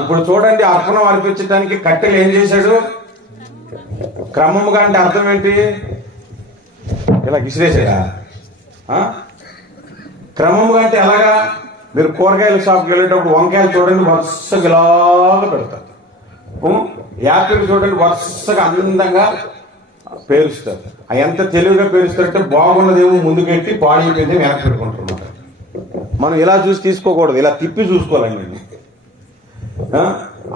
ఇప్పుడు చూడండి, అర్పణం అర్పించడానికి కట్టెలు ఏం చేశాడు? క్రమముగా అంటే అర్థం ఏంటి? ఇలా విసిరేసాడా? క్రమముగా అంటే ఎలాగా? మీరు కూరగాయల షాప్కి వెళ్ళేటప్పుడు వంకాయలు చూడండి వరుసగా ఇలాగా పెడతారు, యాపిల్ చూడండి వరుసగా అందంగా పేరుస్తారు. ఎంత తెలివిగా పేరుస్తారంటే బాగున్నదేమో ముందుకెట్టి పాడైపోయింది వెనక్కి పెట్టుకుంటున్నారు. మనం ఇలా చూసి తీసుకోకూడదు, ఇలా తిప్పి చూసుకోవాలండి.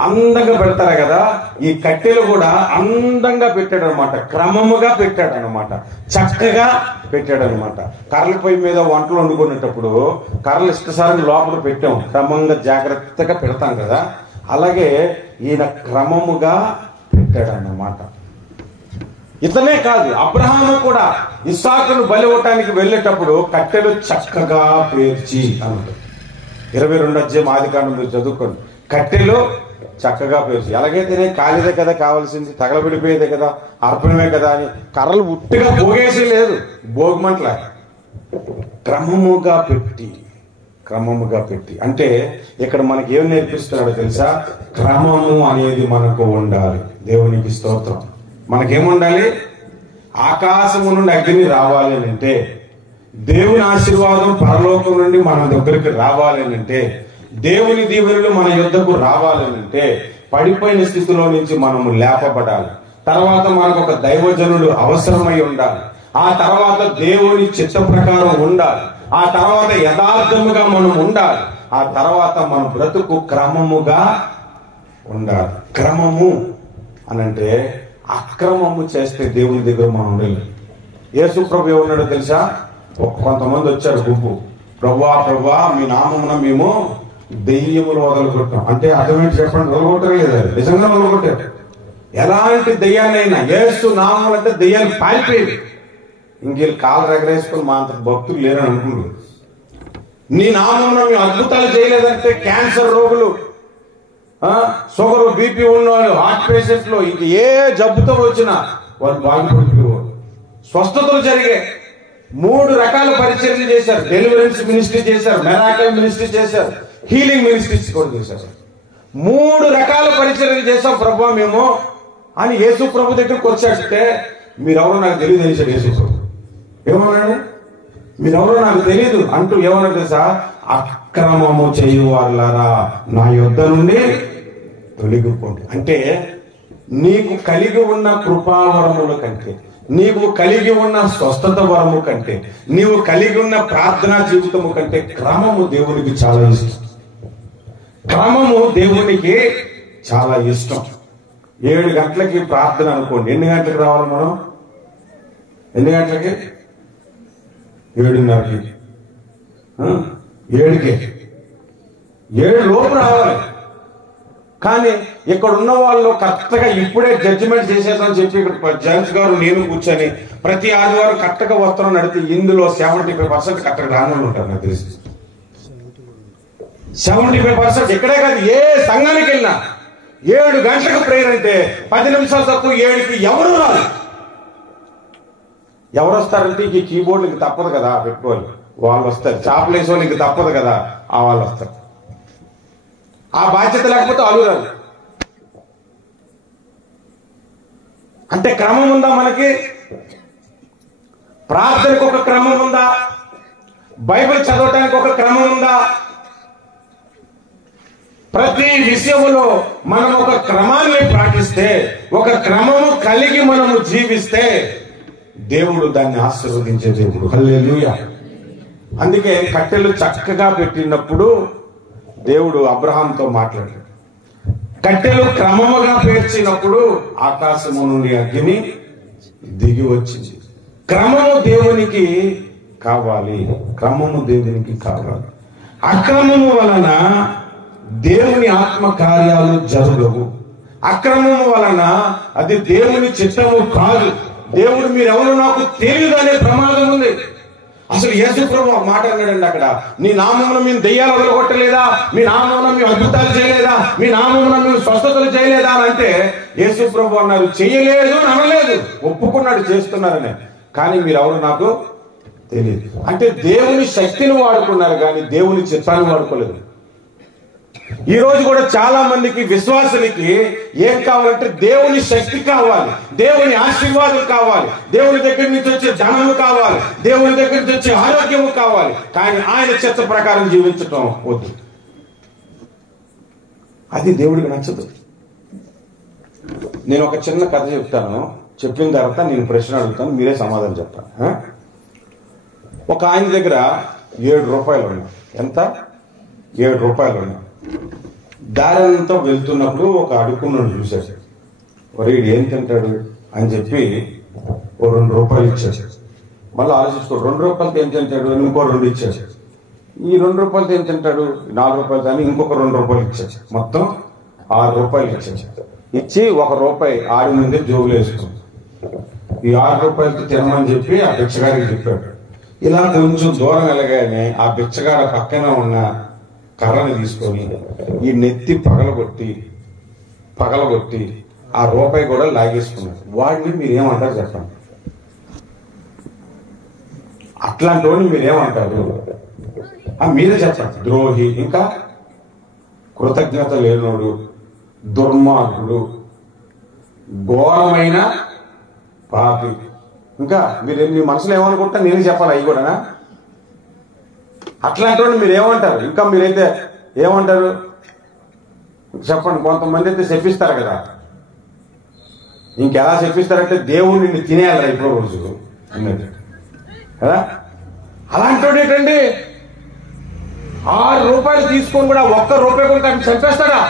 అందంగా పెడతారు కదా, ఈ కట్టెలు కూడా అందంగా పెట్టాడు అనమాట, క్రమముగా పెట్టాడు అనమాట, చక్కగా పెట్టాడు అనమాట. కర్రల పొయ్యి మీద వంటలు వండుకునేటప్పుడు కర్రలు ఇష్టసారి లోపల పెట్టాం, క్రమంగా జాగ్రత్తగా పెడతాం కదా, అలాగే ఈయన క్రమముగా పెట్టాడు అన్నమాట. ఇతనే కాదు, అబ్రహాము కూడా ఇస్సాకును బలి ఇవ్వటానికి వెళ్ళేటప్పుడు కట్టెలు చక్కగా పేర్చి అన్నాడు. 22 అధ్యాయం ఆదికాండం మీరు చదువుకోండి. కట్టెలు చక్కగా పేర్చి, ఎలాగైతేనే కాలిదే కదా కావాల్సింది, తగలబడిపోయేదే కదా, అర్పణమే కదా అని కర్రలు ఉట్టిగా పోగేసి లేదు, భోగమంట్ల క్రమముగా పెట్టి అంటే ఇక్కడ మనకి ఏం నేర్పిస్తున్నాడో తెలుసా? క్రమము అనేది మనకు ఉండాలి. దేవునికి స్తోత్రం. మనకేముండాలి? ఆకాశము నుండి అగ్ని రావాలి అని అంటే, దేవుని ఆశీర్వాదం పరలోకం నుండి మన దగ్గరికి రావాలి అని అంటే, దేవుని దీవెనలు మన యుద్ధకు రావాలి అని అంటే, పడిపోయిన స్థితిలో నుంచి మనము లేపబడాలి. తర్వాత మనకు ఒక దైవజనుడు అవసరమై ఉండాలి. ఆ తర్వాత దేవుని చిత్త ప్రకారం ఉండాలి. ఆ తర్వాత యథార్థముగా మనం ఉండాలి. ఆ తర్వాత మన బ్రతుకు క్రమముగా ఉండాలి. క్రమము అనంటే అక్రమము చేస్తే దేవుని దగ్గర మనం ఉండలేదు. యేసు ప్రభు ఏమన్నాడో తెలుసా? కొంతమంది వచ్చారు గుంపు, ప్రభువా మీ నామమున మేము దెయ్యములు వదలగొట్టాం అంటే అర్థమేంటి చెప్పండి? వదలగొట్టరు లేదా? నిజంగా వదలగొట్టారు. ఎలాంటి దెయ్యానైనా యేసు నామములు అంటే దెయ్యాలు పారిపోయేది. ఇంకెళ్ళి కాళ్ళు ఎగరేసుకుని మా అంత భక్తులు లేరని అనుకుంటున్నారు. నీ నామమున మేము అద్భుతాలు చేయలేదంటే క్యాన్సర్ రోగులు, షుగర్ బీపీ ఉన్నవాళ్ళు, హార్ట్ పేషెంట్లు, ఇంక ఏ జబ్బుతో వచ్చినా వాళ్ళు బాగుపడిపోయేవారు. స్వస్థతలు జరిగాయి. 3 రకాల పరిచర్యలు చేశారు. డెలివరెన్స్ మినిస్ట్రీ చేశారు, మెరాకిల్ మినిస్ట్రీ చేశారు, హీలింగ్ మినిస్ట్రీస్ కూడా చేశారు. 3 రకాల పరిచర్యలు చేశాం ప్రభు మేము అని యేసు ప్రభు దగ్గరికి వచ్చాడంటే, మీరెవరో నాకు తెలియదు అనేసాడు యేసు ప్రభు. ఏమన్నాడు? మీరెవరో నాకు తెలియదు అంటూ ఏమన్నా తెలుసా? అక్రమము చేయువారులారా నా యొద్ద నుండి తొలగిపోండి. అంటే నీకు కలిగి ఉన్న కృపావరముల కంటే, నీవు కలిగి ఉన్న స్వస్థత వరము కంటే, నీవు కలిగి ఉన్న ప్రార్థనా జీవితము కంటే క్రమము దేవునికి చాలా ఇష్టం. క్రమము దేవునికి చాలా ఇష్టం. 7 గంటలకి ప్రార్థన అనుకోండి, ఎన్ని గంటలకు రావాలి మనం? ఎన్ని గంటలకి? 7:30కి, 7కి, 7 లోపు రావాలి. కానీ ఇక్కడ ఉన్న వాళ్ళు కరెక్ట్గా ఇప్పుడే జడ్జిమెంట్ చేసేదని చెప్పి ఇక్కడ జడ్జ్ గారు నేను కూర్చొని ప్రతి ఆదివారం కరెక్ట్గా వస్త్రం నడితే ఇందులో 75% కరెక్ట్గా రాని ఉంటారు. నాకు తెలిసి 75% ఇక్కడే కాదు, ఏ సంఘానికి వెళ్ళినా 7 గంటలకు ప్రేయర్ అంటే 10 నిమిషాలు తక్కువ 7కి ఎవరు రాదు. ఎవరు వస్తారంటే ఈ కీబోర్డ్ ఇంక తప్పదు కదా పెట్టుకోవాలి, వాళ్ళు వస్తారు. చాపలేసో ఇంక తప్పదు కదా, ఆ వాళ్ళు వస్తారు. ఆ బాధ్యత లేకపోతే వాళ్ళు రాదు. అంటే క్రమం ఉందా మనకి? ప్రార్థనకు ఒక క్రమం ఉందా? బైబిల్ చదవటానికి ఒక క్రమం ఉందా? ప్రతి విషయంలో మనం ఒక క్రమాన్ని పాటిస్తే, ఒక క్రమము కలిగి మనము జీవిస్తే దేవుడు దాన్ని ఆశీర్వదించే దేవుడు. హల్లెలూయా. అందుకే కట్టెలు చక్కగా పెట్టినప్పుడు దేవుడు అబ్రహాంతో మాట్లాడాడు. కట్టెలు క్రమముగా పేర్చినప్పుడు ఆకాశము నుండి అగ్ని దిగి వచ్చింది. క్రమము దేవునికి కావాలి. క్రమము దేవునికి కావాలి. అక్రమము వలన దేవుని ఆత్మ కార్యాలు జరగవు. అక్రమము వలన అది దేవుని చిత్తము కాదు. దేవుడు మీరెవరు నాకు తెలియదు అనే ప్రమాదం ఉంది. అసలు యేసు ప్రభు మాట అన్నాడండి అక్కడ, నీ నామమున మేము దెయ్యాలు వదలగొట్టలేదా, మీ నామమున మేము అద్భుతాలు చేయలేదా, మీ నామమున మేము స్వస్థతలు చేయలేదా అని అంటే యేసు ప్రభు అన్నారు, చేయలేదు అనలేదు, ఒప్పుకున్నాడు చేస్తున్నారని. కానీ మీరెవరు నాకు తెలియదు అంటే దేవుని శక్తిని వాడుకున్నారు కానీ దేవుని చిత్తాన్ని వాడుకోలేదు. ఈ రోజు కూడా చాలా మందికి విశ్వాసులకి ఏం కావాలంటే దేవుని శక్తి కావాలి, దేవుని ఆశీర్వాదం కావాలి, దేవుని దగ్గర నుంచి వచ్చే ధనము కావాలి, దేవుని దగ్గర నుంచి వచ్చే ఆరోగ్యము కావాలి. కానీ ఆయన చిత్త ప్రకారం జీవించటం వద్దు. అది దేవుడికి నచ్చదు. నేను ఒక చిన్న కథ చెప్తాను, చెప్పిన తర్వాత నేను ప్రశ్న అడుగుతాను, మీరే సమాధానం చెప్తాను. ఒక ఆయన దగ్గర 7 రూపాయలు ఉన్నాయి. ఎంత? 7 రూపాయలు ఉన్నాయి. దారంతో వెళ్తున్నప్పుడు ఒక అడుక్కున్నాడు చూశాడు. మరి ఏం తింటాడు అని చెప్పి ఓ 2 రూపాయలు ఇచ్చాడు. మళ్ళీ ఆలోచించుకో, 2 రూపాయలతో ఏం తింటాడు అని ఇంకో 2 ఇచ్చాడు. ఈ 2 రూపాయలతో ఏం తింటాడు, 4 రూపాయలతో అని ఇంకొక 2 రూపాయలు ఇచ్చాడు. మొత్తం 6 రూపాయలు ఇచ్చాడు. ఇచ్చి 1 రూపాయి ఆడి ముందే జోబులు వేసుకుంది. ఈ 6 రూపాయలతో తినమని చెప్పి ఆ బిచ్చగాడికి చెప్పాడు. ఇలా కొంచెం దూరం వెళ్ళగానే ఆ బిచ్చగాడ పక్కన ఉన్న కర్రని తీసుకొని ఈ నెత్తి పగలగొట్టి ఆ రూపాయి కూడా లాగేసుకున్నాడు. వాడిని మీరేమంటారు చెప్పండి? అట్లాంటి వాడిని మీరేమంటారు? మీరే చెప్పండి. ద్రోహి, ఇంకా కృతజ్ఞత లేనోడు, దుర్మార్గుడు, ఘోరమైన పాపి. ఇంకా మీరు మీ మనసులో ఏమనుకుంటా నేనే చెప్పాలి అవి కూడా. అట్లాంటి వాడిని మీరు ఏమంటారు? ఇంకా మీరైతే ఏమంటారు చెప్పండి. కొంతమంది అయితే చెప్పిస్తారు కదా, ఇంకెలా చెప్పిస్తారంటే దేవుడు నిన్ను తినేయాలి ఇప్పుడు రోజు అన్నట్టు కదా. అలాంటి వాడు ఏంటండి 6 రూపాయలు తీసుకొని కూడా 1 రూపాయి కూడా తను చంపేస్తాడా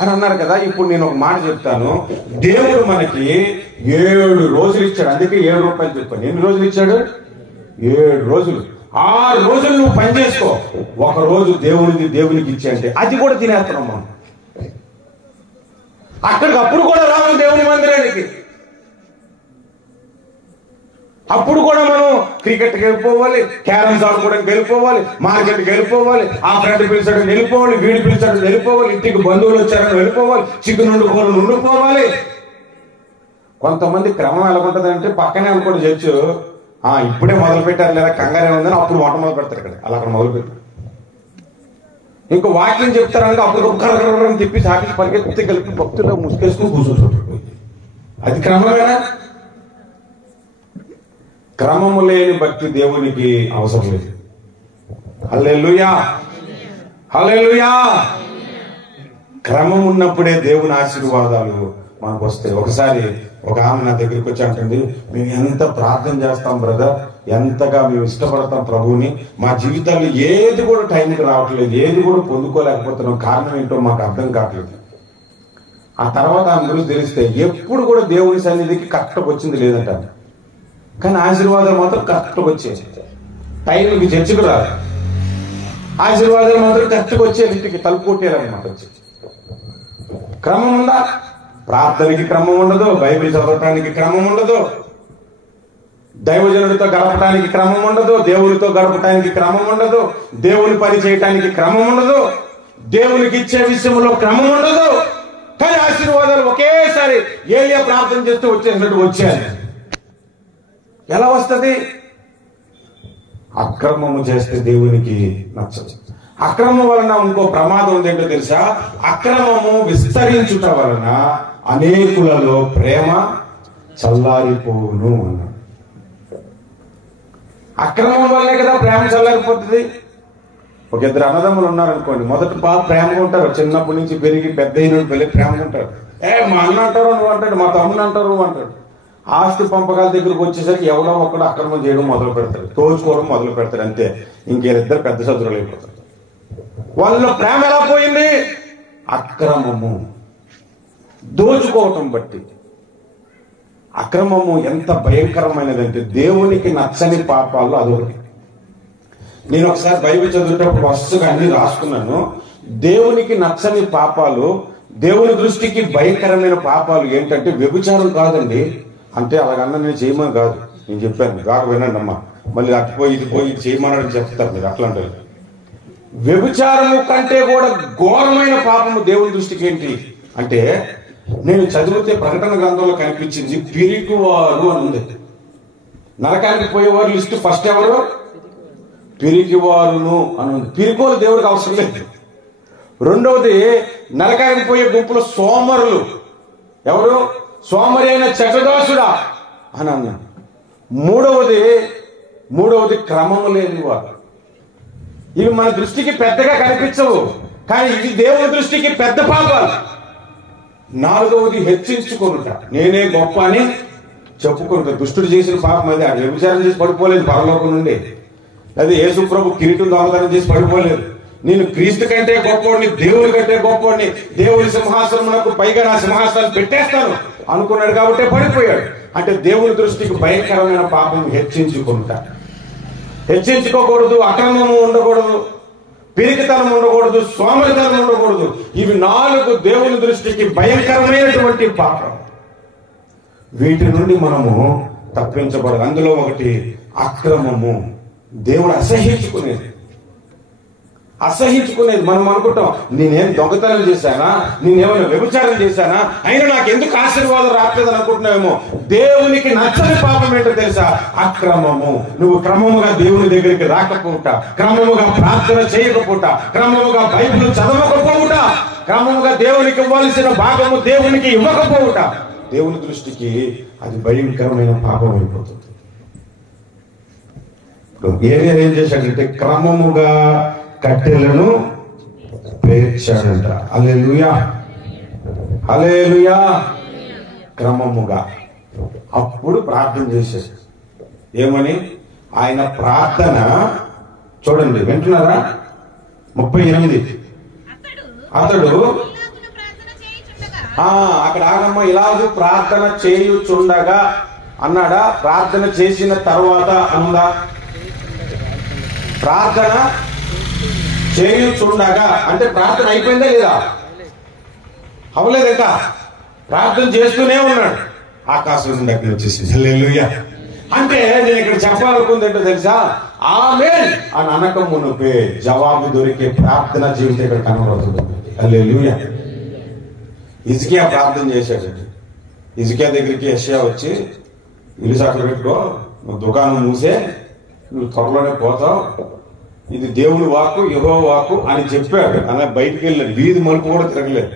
అని అన్నారు కదా. ఇప్పుడు నేను ఒక మాట చెప్తాను. దేవుడు మనకి 7 రోజులు ఇచ్చాడు. అందుకే 7 రూపాయలు చెప్పాను. ఎన్ని రోజులు ఇచ్చాడు? 7 రోజులు. 6 రోజులు నువ్వు పని చేసుకో, 1 రోజు దేవునికి ఇచ్చే అంటే అది కూడా తినేస్తున్నాం మనం. అక్కడికి అప్పుడు కూడా రావాలి దేవుని మందిరానికి. అప్పుడు కూడా మనం క్రికెట్కి వెళ్ళిపోవాలి, క్యారమ్స్ ఆడుకోవడానికి వెళ్ళిపోవాలి, మార్కెట్కి వెళ్ళిపోవాలి, ఆ ఫ్రెండ్ పిలిచాడు వెళ్ళిపోవాలి, వీడి పిలిచాడు వెళ్ళిపోవాలి, ఇంటికి బంధువులు వచ్చారని వెళ్ళిపోవాలి, చికెన్ వండుకోవాలి. కొంతమంది క్రమం ఎలా ఉంటుందంటే పక్కనే అనుకోండి చర్చు, ఇప్పుడే మొదలు పెట్టారు లేదా కంగారే ఉందని అప్పుడు వంట మొదలు పెడతారు. ఇక్కడ అలా అక్కడ మొదలు పెట్టారు. ఇంకో వాక్యం చెప్తారనుకో అప్పుడు కర్రని తిప్పి సాకి పరిగెత్తి కలిపి భక్తుల్లో ముసుకేసుకుని కూర్చుంటారు. అది క్రమమేనా? క్రమము లేని భక్తి దేవునికి అవసరం లేదు. హల్లెలూయా, హల్లెలూయా. క్రమం ఉన్నప్పుడే దేవుని ఆశీర్వాదాలు మనకు వస్తాయి. ఒకసారి ఒక ఆమె నా దగ్గరికి వచ్చి అంటుంది, మేము ఎంత ప్రార్థన చేస్తాం బ్రదర్, ఎంతగా మేము ఇష్టపడతాం ప్రభువుని, మా జీవితాల్లో ఏది కూడా టైంకి రావట్లేదు, ఏది కూడా పొందుకోలేకపోతున్నాం, కారణం ఏంటో మాకు అర్థం కావట్లేదు. ఆ తర్వాత ఆమె గురించి తెలిస్తే ఎప్పుడు కూడా దేవుని సన్నిధికి కరెక్ట్గా వచ్చింది లేదంట. కానీ ఆశీర్వాదాలు మాత్రం కరెక్ట్గా వచ్చేది. టైంకి చర్చకు రాదు, ఆశీర్వాదాలు మాత్రం కరెక్ట్గా వచ్చేది. ఇంటికి తలుపు కొట్టేయాలన్నమాట. వచ్చి క్రమం ఉందా? ప్రార్థనకి క్రమం ఉండదు, బైబిల్ చదవటానికి క్రమం ఉండదు, దైవజనుడితో గడపడానికి క్రమం ఉండదు, దేవునితో గడపటానికి క్రమం ఉండదు, దేవుని పని చేయటానికి క్రమం ఉండదు, దేవునికి ఇచ్చే విషయంలో క్రమం ఉండదు. కానీ ఆశీర్వాదాలు ఒకేసారి ఏలియా ప్రార్థన చేస్తూ వచ్చేసినట్టు వచ్చాయి. ఎలా వస్తుంది? అక్రమము చేస్తే దేవునికి నచ్చదు. అక్రమం వలన ఇంకో ప్రమాదం ఉందేంటో తెలుసా? అక్రమము విస్తరించుట వలన అనేకులలో ప్రేమ చల్లారిపోవును అన్నాడు. అక్రమం వల్లే కదా ప్రేమ చల్లారిపోతుంది. ఒక 2 అన్నదమ్ములు ఉన్నారనుకోండి, మొదట బాగా ప్రేమగా ఉంటారు, చిన్నప్పటి నుంచి పెరిగి పెద్ద అయిన వెళ్ళి ప్రేమగా ఉంటారు. మా అన్న అంటారు నువ్వు అంటాడు, మా తమ్ముడు అంటారు నువ్వు అంటాడు. ఆస్తి పంపకాల దగ్గరకు వచ్చేసరికి ఎవడో ఒకడు అక్రమం చేయడం మొదలు పెడతాడు, తోచుకోవడం మొదలు పెడతాడు. అంతే, ఇంకేరిద్దరు పెద్ద శత్రువులు అయిపోతారు. వాళ్ళలో ప్రేమ ఎలా పోయింది? అక్రమము, దోచుకోవటం బట్టి. అక్రమము ఎంత భయంకరమైనదంటే దేవునికి నచ్చని పాపాలు అదొకటి. నేను ఒకసారి బైబిల్ చదివేటప్పుడు వరుసగా అన్ని రాసుకున్నాను. దేవునికి నచ్చని పాపాలు, దేవుని దృష్టికి భయంకరమైన పాపాలు ఏంటంటే వ్యభిచారం కాదండి. అంటే అలాగన్నా నేను చేయమని కాదు, నేను చెప్పాను కాక వినండి అమ్మా, మళ్ళీ అటుపోయి ఇది పోయి ఇది చేయమని చెప్తారు మీరు. అట్లాంటి వ్యభిచారము కంటే కూడా ఘోరమైన పాపము దేవుని దృష్టికి ఏంటి అంటే, నేను చదివితే ప్రకటన గ్రంథంలో కనిపించింది పిరికివారు అని ఉంది. నరకానికి పోయేవారు లిస్టు ఫస్ట్ ఎవరు? పిరికివారును అని ఉంది. పిరికోలు దేవుడికి అవసరం లేదు. రెండవది నరకానికి పోయే గుంపులో సోమరులు. ఎవరు? సోమరి అయిన చకదాసుడా అని అన్నాడు. మూడవది క్రమము లేని వారు. ఇవి మన దృష్టికి పెద్దగా కనిపించవు, కానీ ఇది దేవుని దృష్టికి పెద్ద పాపాలు. 4వది హెచ్చించుకొనుట, నేనే గొప్ప అని చెప్పుకుంటా. దుష్టుడు చేసిన పాపం అది. వ్యభిచారం చేసి పడిపోలేదు పరలోకం నుండి, అది యేసు ప్రభు కిరీటం దొంగతనం చేసి పడిపోలేదు. నేను క్రీస్తు కంటే గొప్పవాడిని, దేవుడి కంటే గొప్పవాడిని, దేవుడి సింహాసనమునకు పైగా నా సింహాసనాన్ని పెట్టేస్తాను అనుకున్నాడు కాబట్టి పడిపోయాడు. అంటే దేవుని దృష్టికి భయంకరమైన పాపం హెచ్చించుకోకూడదు, అక్రమము ఉండకూడదు, పిరికితనం ఉండకూడదు, సోమరితనం ఉండకూడదు. ఇవి 4 దేవుని దృష్టికి భయంకరమైనటువంటి పాపం. వీటి నుండి మనము తప్పించబడదు. అందులో ఒకటి అక్రమము. దేవుడు అసహించుకునేది. మనం అనుకుంటాం, నేనేం దొంగతనం చేశానా, నేనేమైనా వ్యభిచారం చేశానా, అయినా నాకు ఎందుకు ఆశీర్వాదం రావట్లేదని అనుకుంటున్నావేమో. దేవునికి నచ్చని పాపం ఏంటో తెలుసా? అక్రమము. నువ్వు క్రమముగా దేవుని దగ్గరికి రాకపోవుట, క్రమముగా ప్రార్థన చేయకపోవుట, క్రమముగా బైబిల్ చదవకపోవుట, క్రమముగా దేవునికి ఇవ్వాల్సిన భాగము దేవునికి ఇవ్వకపోవుట, దేవుని దృష్టికి అది భయంకరమైన పాపం అయిపోతుంది. ఏరియా ఏం చేశాడంటే క్రమముగా కట్టెలను పేర్చాడంట. హల్లెలూయా, హల్లెలూయా. క్రమముగా. అప్పుడు ప్రార్థన చేసేది ఏమని? ఆయన ప్రార్థన చూడండి, వింటున్నారా? 38. అతడు అక్కడ ఆగమ్మ ఇలాగూ ప్రార్థన చేయుచుండగా అన్నాడా? ప్రార్థన చేసిన తర్వాత అందా? ప్రార్థన చేయుచుండగా అంటే ప్రార్థన అయిపోయిందా లేదా? అవలేదు. ఇంకా ప్రార్థన చేస్తూనే ఉన్నాడు. ఆకాశం నుండి అక్కడ వచ్చేసి హల్లెలూయా. అంటే నేను ఇక్కడ చెప్పాలనుకుంది ఏంటో తెలుసా? ఆమేన్ అని అనక మునుపే జవాబు దొరికే ప్రార్థన జీవితం ఇక్కడ కనబడుతుంది. హల్లెలూయా. హిజ్కియా ప్రార్థన చేశాడు. హిజ్కియా దగ్గరికి యెషయా వచ్చి, ఇల్లు చక్కగా పెట్టుకో, నువ్వు దుకాణం మూసే, నువ్వు త్వరలోనే పోతావు, ఇది దేవుని వాక్కు, యెహోవా వాక్కు అని చెప్పాడు. అలా బయటికి వెళ్ళాడు. వీధి మలుపు కూడా తిరగలేదు.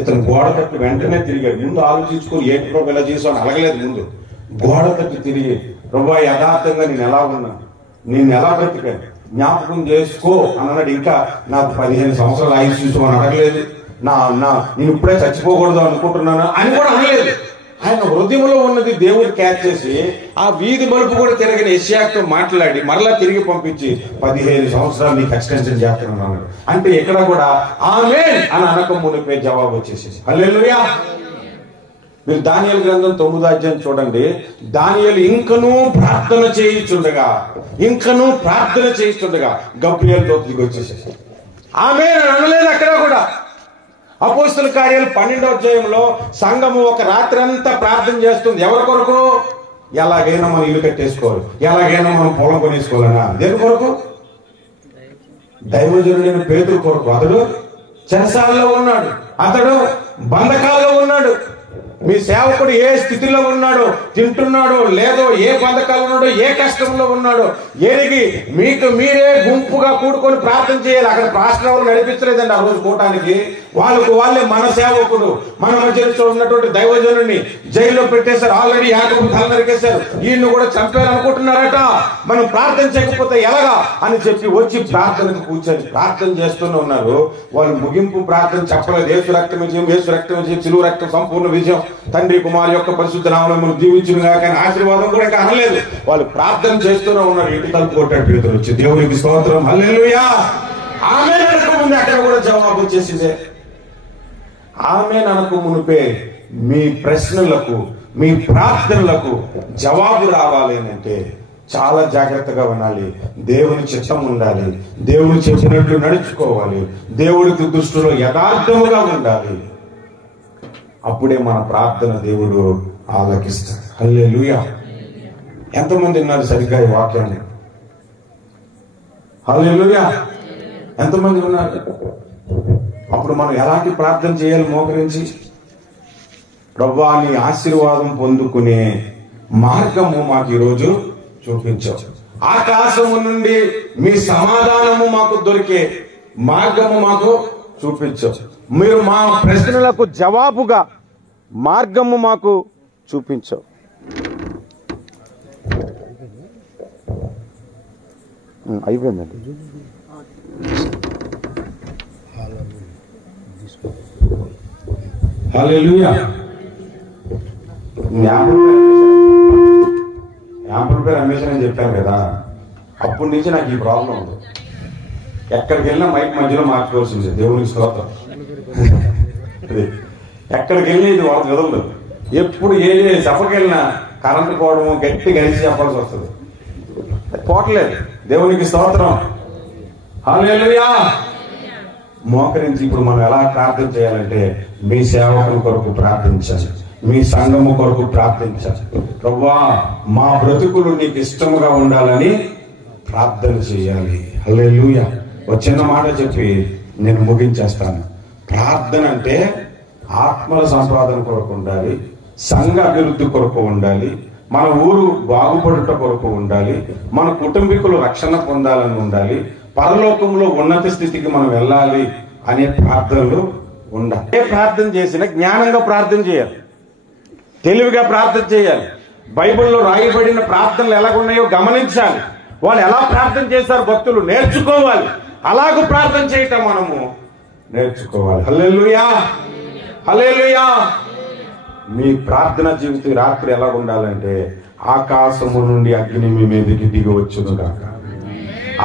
ఇతను గోడ తట్టు వెంటనే తిరిగాడు. ముందు ఆలోచించుకొని ఏంటి ప్రభు ఇలా చేసావు అడగలేదు. ముందు గోడ తట్టు తిరిగి, ప్రభు యథార్థంగా నేను ఎలా ఉన్నాను, నేను ఎలా బ్రతికాను జ్ఞాపకం చేసుకో అన్నాడు. ఇంకా నాకు 15 సంవత్సరాలు ఆయుష్ చూసుకోమని అడగలేదు. నేను ఇప్పుడే చచ్చిపోకూడదు అనుకుంటున్నాను అని కూడా అనలేదు. ఆయన హృదయంలో ఉన్నది దేవుడు క్యాచ్ చేసి ఆ వీధి మలుపు కూడా తిరిగిన యెషయాతో మాట్లాడి మరలా తిరిగి పంపించి 15 సంవత్సరాలు నీకు ఎక్స్టెన్షన్ చేస్తున్నాను. అంటే ఇక్కడ కూడా ఆమేన్ అని అనక మునిపే జవాబు వచ్చేసేసి హల్లెలూయా. మీరు దానియేలు గ్రంథం 9వ అధ్యాయం చూడండి. దానియేలు ఇంకనూ ప్రార్థన చేయిస్తుండగా గబ్రియేలు దూత దిగి వచ్చేసేసి ఆమేన్ అని అనలేదు. అక్కడ కూడా అపోస్తల కార్యాలు 12వ అధ్యాయంలో సంఘము ఒక రాత్రి అంతా ప్రార్థన చేస్తుంది. ఎవరి కొరకు? ఎలాగైనా మనం ఇల్లు కట్టేసుకోవాలి, ఎలాగైనా మనం పొలం కొనేసుకోవాలన్నా. దేని కొరకు? దైవజనుడైన పేతురు కొరకు. అతడు చెరసాలలో ఉన్నాడు, అతడు బంధకాల్లో ఉన్నాడు. మీ సేవకుడు ఏ స్థితిలో ఉన్నాడో, తింటున్నాడో లేదో, ఏ బంధకాలు ఉన్నాడో, ఏ కష్టంలో ఉన్నాడో ఎరిగి మీకు మీరే గుంపుగా కూడుకొని ప్రార్థన చేయాలి. అక్కడ పాస్టర్ ఎవరు నడిపించలేదండి ఆ రోజు కూటానికి. వాళ్ళే మన సేవకుడు, మన మధ్యలో ఉన్నటువంటి దైవజనుడిని జైల్లో పెట్టేశారు. ఆల్రెడీ యాకోబు తల నరికేశారు. ఈయన్ని కూడా చంపారనుకుంటున్నారట. మనం ప్రార్థన చేయకపోతే ఎలాగా అని చెప్పి వచ్చి ప్రార్థనకు కూర్చొని ప్రార్థన చేస్తూనే ఉన్నారు. వాళ్ళు ముగింపు ప్రార్థన చెప్పలేదు. యేసు రక్తం విజయం, యేసు రక్తం విజయం, సిలువ రక్తం సంపూర్ణ విజయం, తండ్రి కుమారు యొక్క పరిశుద్ధ నామమును దీవించునుగా కానీ ఆశీర్వాదం కూడా ఇంకా అనలేదు. వాళ్ళు ప్రార్థన చేస్తూనే ఉన్నారు. ఇంటి తలుపు కొట్టాడు పేతురు వచ్చి, దేవునికి స్తోత్రం హల్లెలూయా. ఆమేన్ అనక ముందు అక్కడ కూడా జవాబు వచ్చేసిందే. ఆమేన్ అనక మునిపే మీ ప్రశ్నలకు, మీ ప్రార్థనలకు జవాబు రావాలి అంటే చాలా జాగ్రత్తగా వినాలి. దేవుని చిత్తం ఉండాలి, దేవుడు చెప్పినట్లు నడుచుకోవాలి, దేవుడికి దృష్టిలో యథార్థముగా ఉండాలి. అప్పుడే మన ప్రార్థన దేవుడు ఆలకిస్తాడు. హల్లెలూయా. ఎంతమంది ఉన్నారు సరిగ్గా ఈ వాక్యాన్ని? హల్లెలూయా. ఎంతమంది ఉన్నారు? అప్పుడు మనం ఎలాంటి ప్రార్థన చేయాలి? మోకరించి, ప్రభువా నీ ఆశీర్వాదం పొందుకునే మార్గము మాకు ఈరోజు చూపించావు. ఆకాశము నుండి మీ సమాధానము మాకు దొరికే మార్గము మాకు చూపించావు. మీరు మా ప్రశ్నలకు జవాబుగా మార్గము మాకు చూపించావు. అయిపోయిందండి. హల్లెలూయా. ₹50 అమ్మేసానని చెప్పాను కదా, అప్పటి నుంచి నాకు ఈ ప్రాబ్లం ఉంది. ఎక్కడికి వెళ్ళినా మైక్ మధ్యలో మార్చుకోవాల్సింది. దేవునికి స్తోత్రం. ఎక్కడికి వెళ్ళి ఇది వాళ్ళకి వదలదు. ఎప్పుడు ఏ సభకి వెళ్ళినా కరెంటు పోవడం, గట్టి గడిచి చెప్పాల్సి వస్తుంది. పోవట్లేదు. దేవునికి స్తోత్రం. హల్లెలూయా. మోకరించి ఇప్పుడు మనం ఎలా ప్రార్థన చేయాలంటే, మీ సేవకుల కొరకు ప్రార్థించాలి, మీ సంఘము కొరకు ప్రార్థించాలి. ప్రభువా, మా బ్రతుకులు నీకు ఇష్టముగా ఉండాలని ప్రార్థన చేయాలి. హల్లెలూయా. ఒక చిన్న మాట చెప్పి నేను ముగించేస్తాను. ప్రార్థన అంటే ఆత్మల సంపాదన కొరకు ఉండాలి, సంఘ అభివృద్ధి కొరకు ఉండాలి, మన ఊరు బాగుపడుట కొరకు ఉండాలి, మన కుటుంబీకులు రక్షణ పొందాలని ఉండాలి, పరలోకంలో ఉన్నత స్థితికి మనం వెళ్ళాలి అనే ప్రార్థనలు ఉండాలి. ఏ ప్రార్థన చేసినా జ్ఞానంగా ప్రార్థన చేయాలి, తెలివిగా ప్రార్థన చేయాలి. బైబిల్లో రాయబడిన ప్రార్థనలు ఎలాగున్నాయో గమనించాలి. వాళ్ళు ఎలా ప్రార్థన చేశారు భక్తులు నేర్చుకోవాలి. అలాగూ ప్రార్థన చేయటం మనము నేర్చుకోవాలి. హల్లెలూయా, హల్లెలూయా. మీ ప్రార్థన జీవితం రాత్రి ఎలా ఉండాలంటే, ఆకాశము నుండి అగ్ని మీ మీదకి దిగి వచ్చును గాక,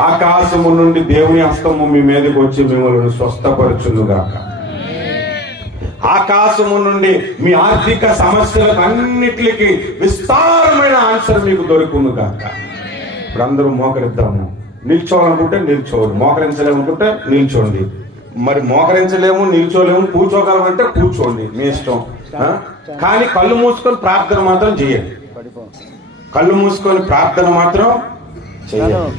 ఆకాశము నుండి దేవుని హస్తము మీ మీదకి వచ్చి మిమ్మల్ని స్వస్థపరచును గాక, ఆకాశము నుండి మీ ఆర్థిక సమస్యలకు అన్నిటికీ విస్తారమైన ఆన్సర్ మీకు దొరుకును గాక. ఇప్పుడు అందరూ మోకరిద్దాము. నిల్చోవాలనుకుంటే నిల్చోవాలి, మోకరించలేమనుకుంటే నిల్చోండి. మరి మోకరించలేము, నిల్చోలేము, కూర్చోగలమంటే కూర్చోండి, మీ ఇష్టం. కానీ కళ్ళు మూసుకొని ప్రార్థన మాత్రం చేయండి. కళ్ళు మూసుకొని ప్రార్థన మాత్రం చేయండి.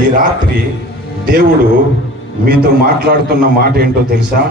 ఈ రాత్రి దేవుడు మీతో మాట్లాడుతున్న మాట ఏంటో తెలుసా?